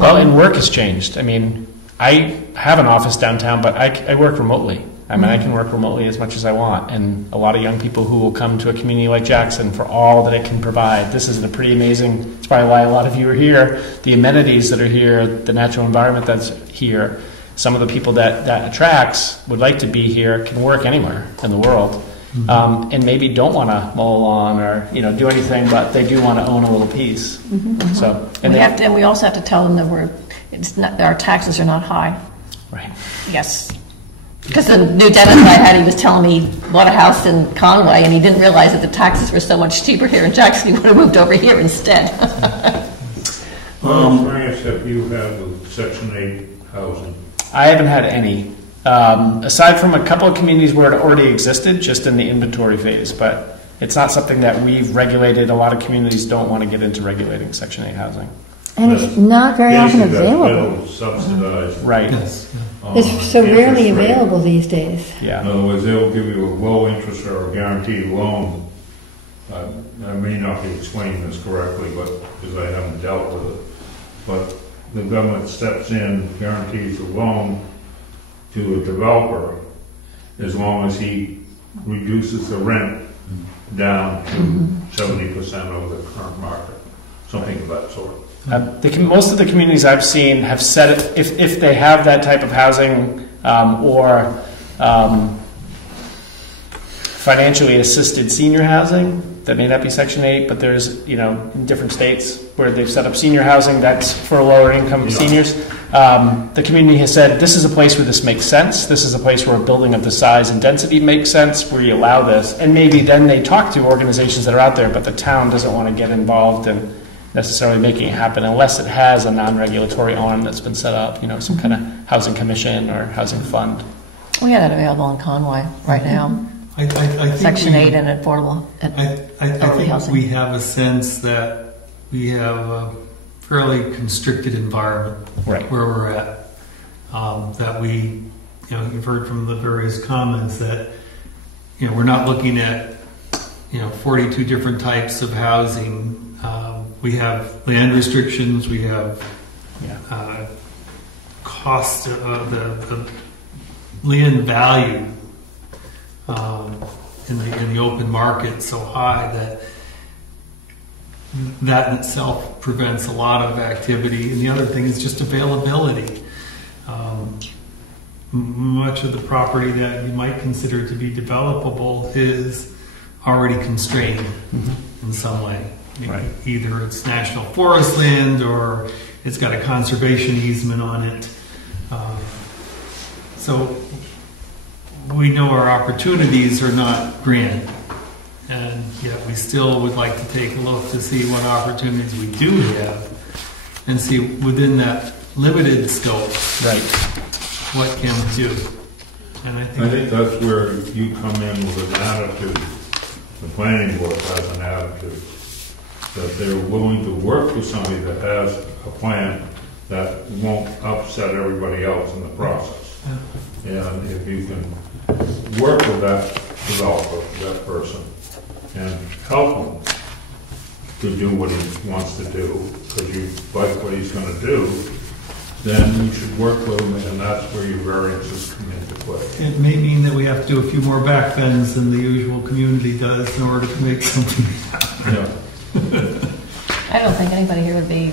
Well, and work has changed. I mean, I have an office downtown, but I work remotely. I mean, I can work remotely as much as I want, and a lot of young people who will come to a community like Jackson for all that it can provide. This is a pretty amazing, it's probably why a lot of you are here, the amenities that are here, the natural environment that's here. Some of the people that attracts would like to be here, can work anywhere in the world, and maybe don't want to mow a lawn or do anything, but they do want to own a little piece. So, and we also have to tell them that our taxes are not high. Right. Yes. Because the new dentist I had, he was telling me he bought a house in Conway, and he didn't realize that the taxes were so much cheaper here in Jackson. He would have moved over here instead. What experience have you had with Section 8 housing? I haven't had any. Aside from a couple of communities where it already existed, just in the inventory phase. But it's not something that we've regulated. A lot of communities don't want to get into regulating Section 8 housing. And it's not very often available. Subsidized. Right. Yes. It's so rarely available these days. Yeah. In other words, they'll give you a low interest or a guaranteed loan. I may not be explaining this correctly, but because I haven't dealt with it. But the government steps in, guarantees a loan to a developer as long as he reduces the rent down to 70% of the current market, something of that sort. Most of the communities I've seen have said if they have that type of housing or financially assisted senior housing, that may not be Section 8, but there's, in different states where they've set up senior housing that's for lower income seniors. The community has said, this is a place where this makes sense. This is a place where a building of the size and density makes sense, where you allow this. And maybe then they talk to organizations that are out there, but the town doesn't want to get involved in necessarily making it happen unless it has a non-regulatory arm that's been set up, some kind of housing commission or housing fund. We have that available in Conway right now. I think Section 8 and affordable. I think housing. We have a sense that we have a fairly constricted environment where we're at. That we, you've heard from the various comments that, we're not looking at, 42 different types of housing. We have land restrictions, we have cost of the land value in the open market so high that in itself prevents a lot of activity. And the other thing is just availability. Much of the property that you might consider to be developable is already constrained in some way. Right. Either it's national forest land or it's got a conservation easement on it. So we know our opportunities are not grand, and yet we still would like to take a look to see what opportunities we do have and see within that limited scope, Right. what can we do. And I think that's where you come in with an attitude. The planning board has an attitude that they're willing to work with somebody that has a plan that won't upset everybody else in the process. And if you can work with that developer, that person, and help him to do what he wants to do, because you like what he's going to do, then you should work with him, and that's where your variances come into play. it may mean that we have to do a few more back bends than the usual community does in order to make something happen. Yeah. I don't think anybody here would be,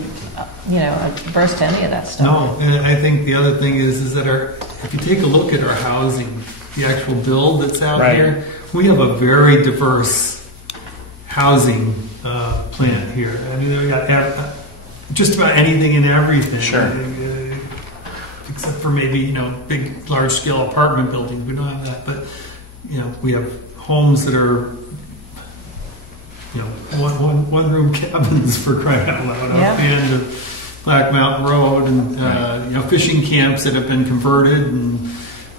averse to any of that stuff. No, and I think the other thing is that if you take a look at our housing, the actual build that's out Right. here, we have a very diverse housing plant here. I mean, we got just about anything and everything. Sure. Except for maybe, big, large-scale apartment buildings. We don't have that, but, we have homes that are, one-room cabins, for crying out loud, off the end of Black Mountain Road, and fishing camps that have been converted, and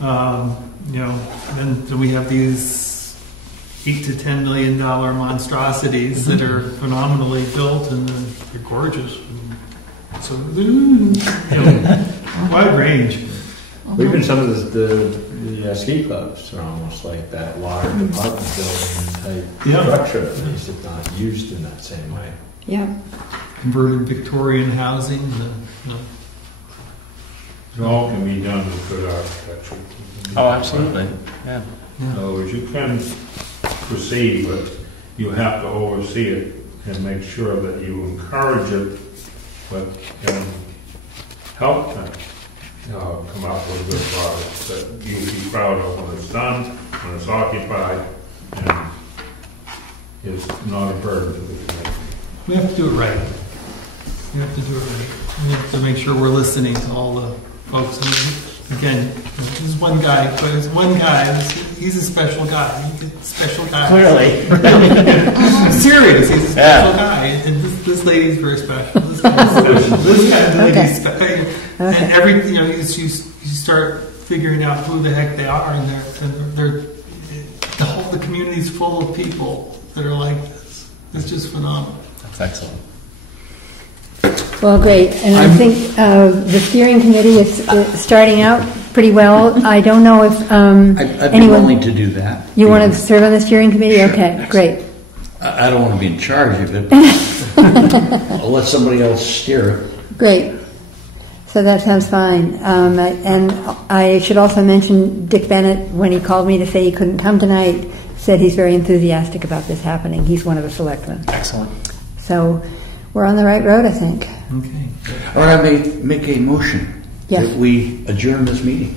then we have these $8 to $10 million monstrosities that are phenomenally built, and they're gorgeous. So, wide range. Even some of the ski clubs are almost like that large apartment building type structure, at least if not used in that same way. Yeah. Converted Victorian housing. It all can be done with good architecture. Oh, absolutely. Yeah. In other words, you can proceed, but you have to oversee it and make sure that you encourage it, but can help them come up with a good product that you'll be proud of when it's done, when it's occupied, and is not a burden to the community. We have to do it right. We have to do it right. We have to make sure we're listening to all the folks. And again, there's one guy, but it's one guy. He's a special guy. He's a special guy. Clearly. I'm serious. He's a special guy. And this lady's very special. This guy's special. This lady's special. And you start figuring out who the heck they are, and the community's full of people that are like this. It's just phenomenal. That's excellent. Well, great. And I think the steering committee is starting out pretty well. I don't know if I'd be willing to do that. You want to serve on the steering committee? Sure. Okay, great. I don't want to be in charge of it. I'll let somebody else steer it. Great. So that sounds fine. And I should also mention Dick Bennett, when he called me to say he couldn't come tonight, said he's very enthusiastic about this happening. He's one of the selectmen. Excellent. So we're on the right road, I think. Okay. All right, I may make a motion that we adjourn this meeting.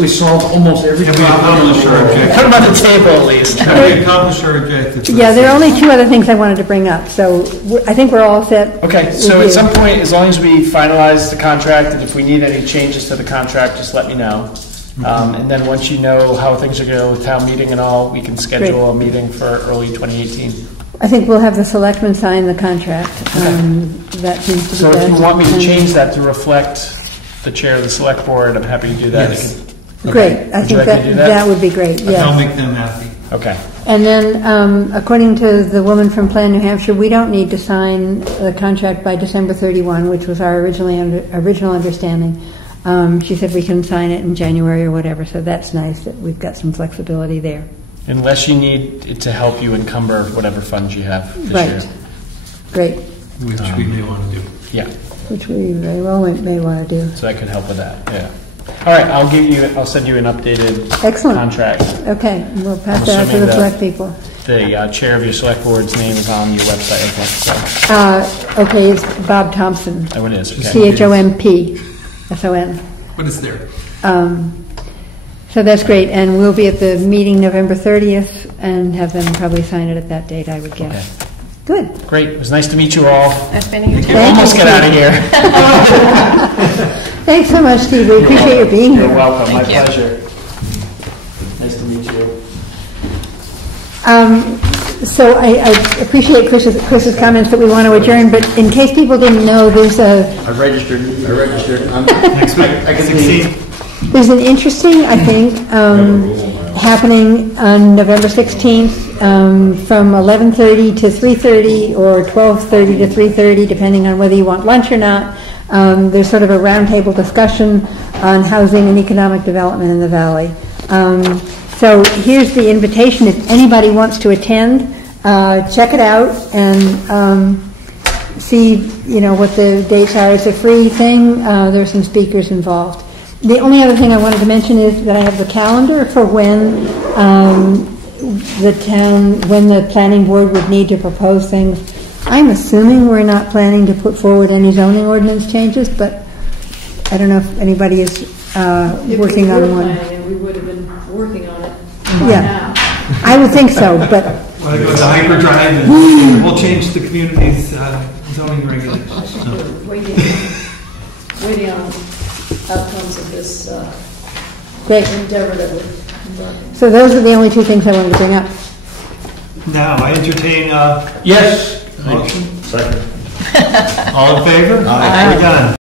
We solved almost every problem. Put them on the table at least. We accomplished our objective. Yeah, there are only two other things I wanted to bring up. So I think we're all set. Okay, so at some point, as long as we finalize the contract, and if we need any changes to the contract, just let me know. And then once you know how things are going with town meeting and all, we can schedule a meeting for early 2018. I think we'll have the selectmen sign the contract. That seems to be So good. if you want me to change that to reflect the chair of the select board, I'm happy to do that. Yes. Great. I think that would be great. Yes. I'll make them happy. Okay. And then, according to the woman from Plan New Hampshire, we don't need to sign the contract by December 31, which was our original understanding. She said we can sign it in January or whatever, so that's nice that we've got some flexibility there. Unless you need it to help you encumber whatever funds you have this year. Great. Which we may want to do. Yeah, which we very well may want to do. so that could help with that, yeah. All right, I'll send you an updated Excellent. contract. Okay, we'll pass I'm that out to assuming the that- select people. The chair of your select board's name is on your website as well, so, Okay, it's Bob Thompson, oh, it is, okay. CHOMPSON. What is there? So that's great, and we'll be at the meeting November 30th and have them probably sign it at that date, I would guess. Good. Great, it was nice to meet you all. Nice meeting you. Thank Almost you, get out of here. Thanks so much, Steve. We appreciate your being You're here. welcome, my pleasure. Nice to meet you. So I appreciate Chris's comments that we want to adjourn, but in case people didn't know, there's I registered. Next week, 16. There's an interesting, I think, happening on November 16th from 11:30 to 3:30 or 12:30 to 3:30, depending on whether you want lunch or not. There's sort of a roundtable discussion on housing and economic development in the valley. So here's the invitation. If anybody wants to attend, check it out and see, what the dates are. It's a free thing. There are some speakers involved. The only other thing I wanted to mention is that I have the calendar for when the planning board would need to propose things. I'm assuming we're not planning to put forward any zoning ordinance changes, but I don't know if anybody is working on one. And we would have been working on it Yeah. by now. I would think so, but Well, I go to hyperdrive and we'll change the community's zoning regulations. So. Waiting on outcomes of this great. endeavor that we're conducting. So those are the only two things I wanted to bring up. Now, I entertain Yes. motion. Second. All in favor? We're done.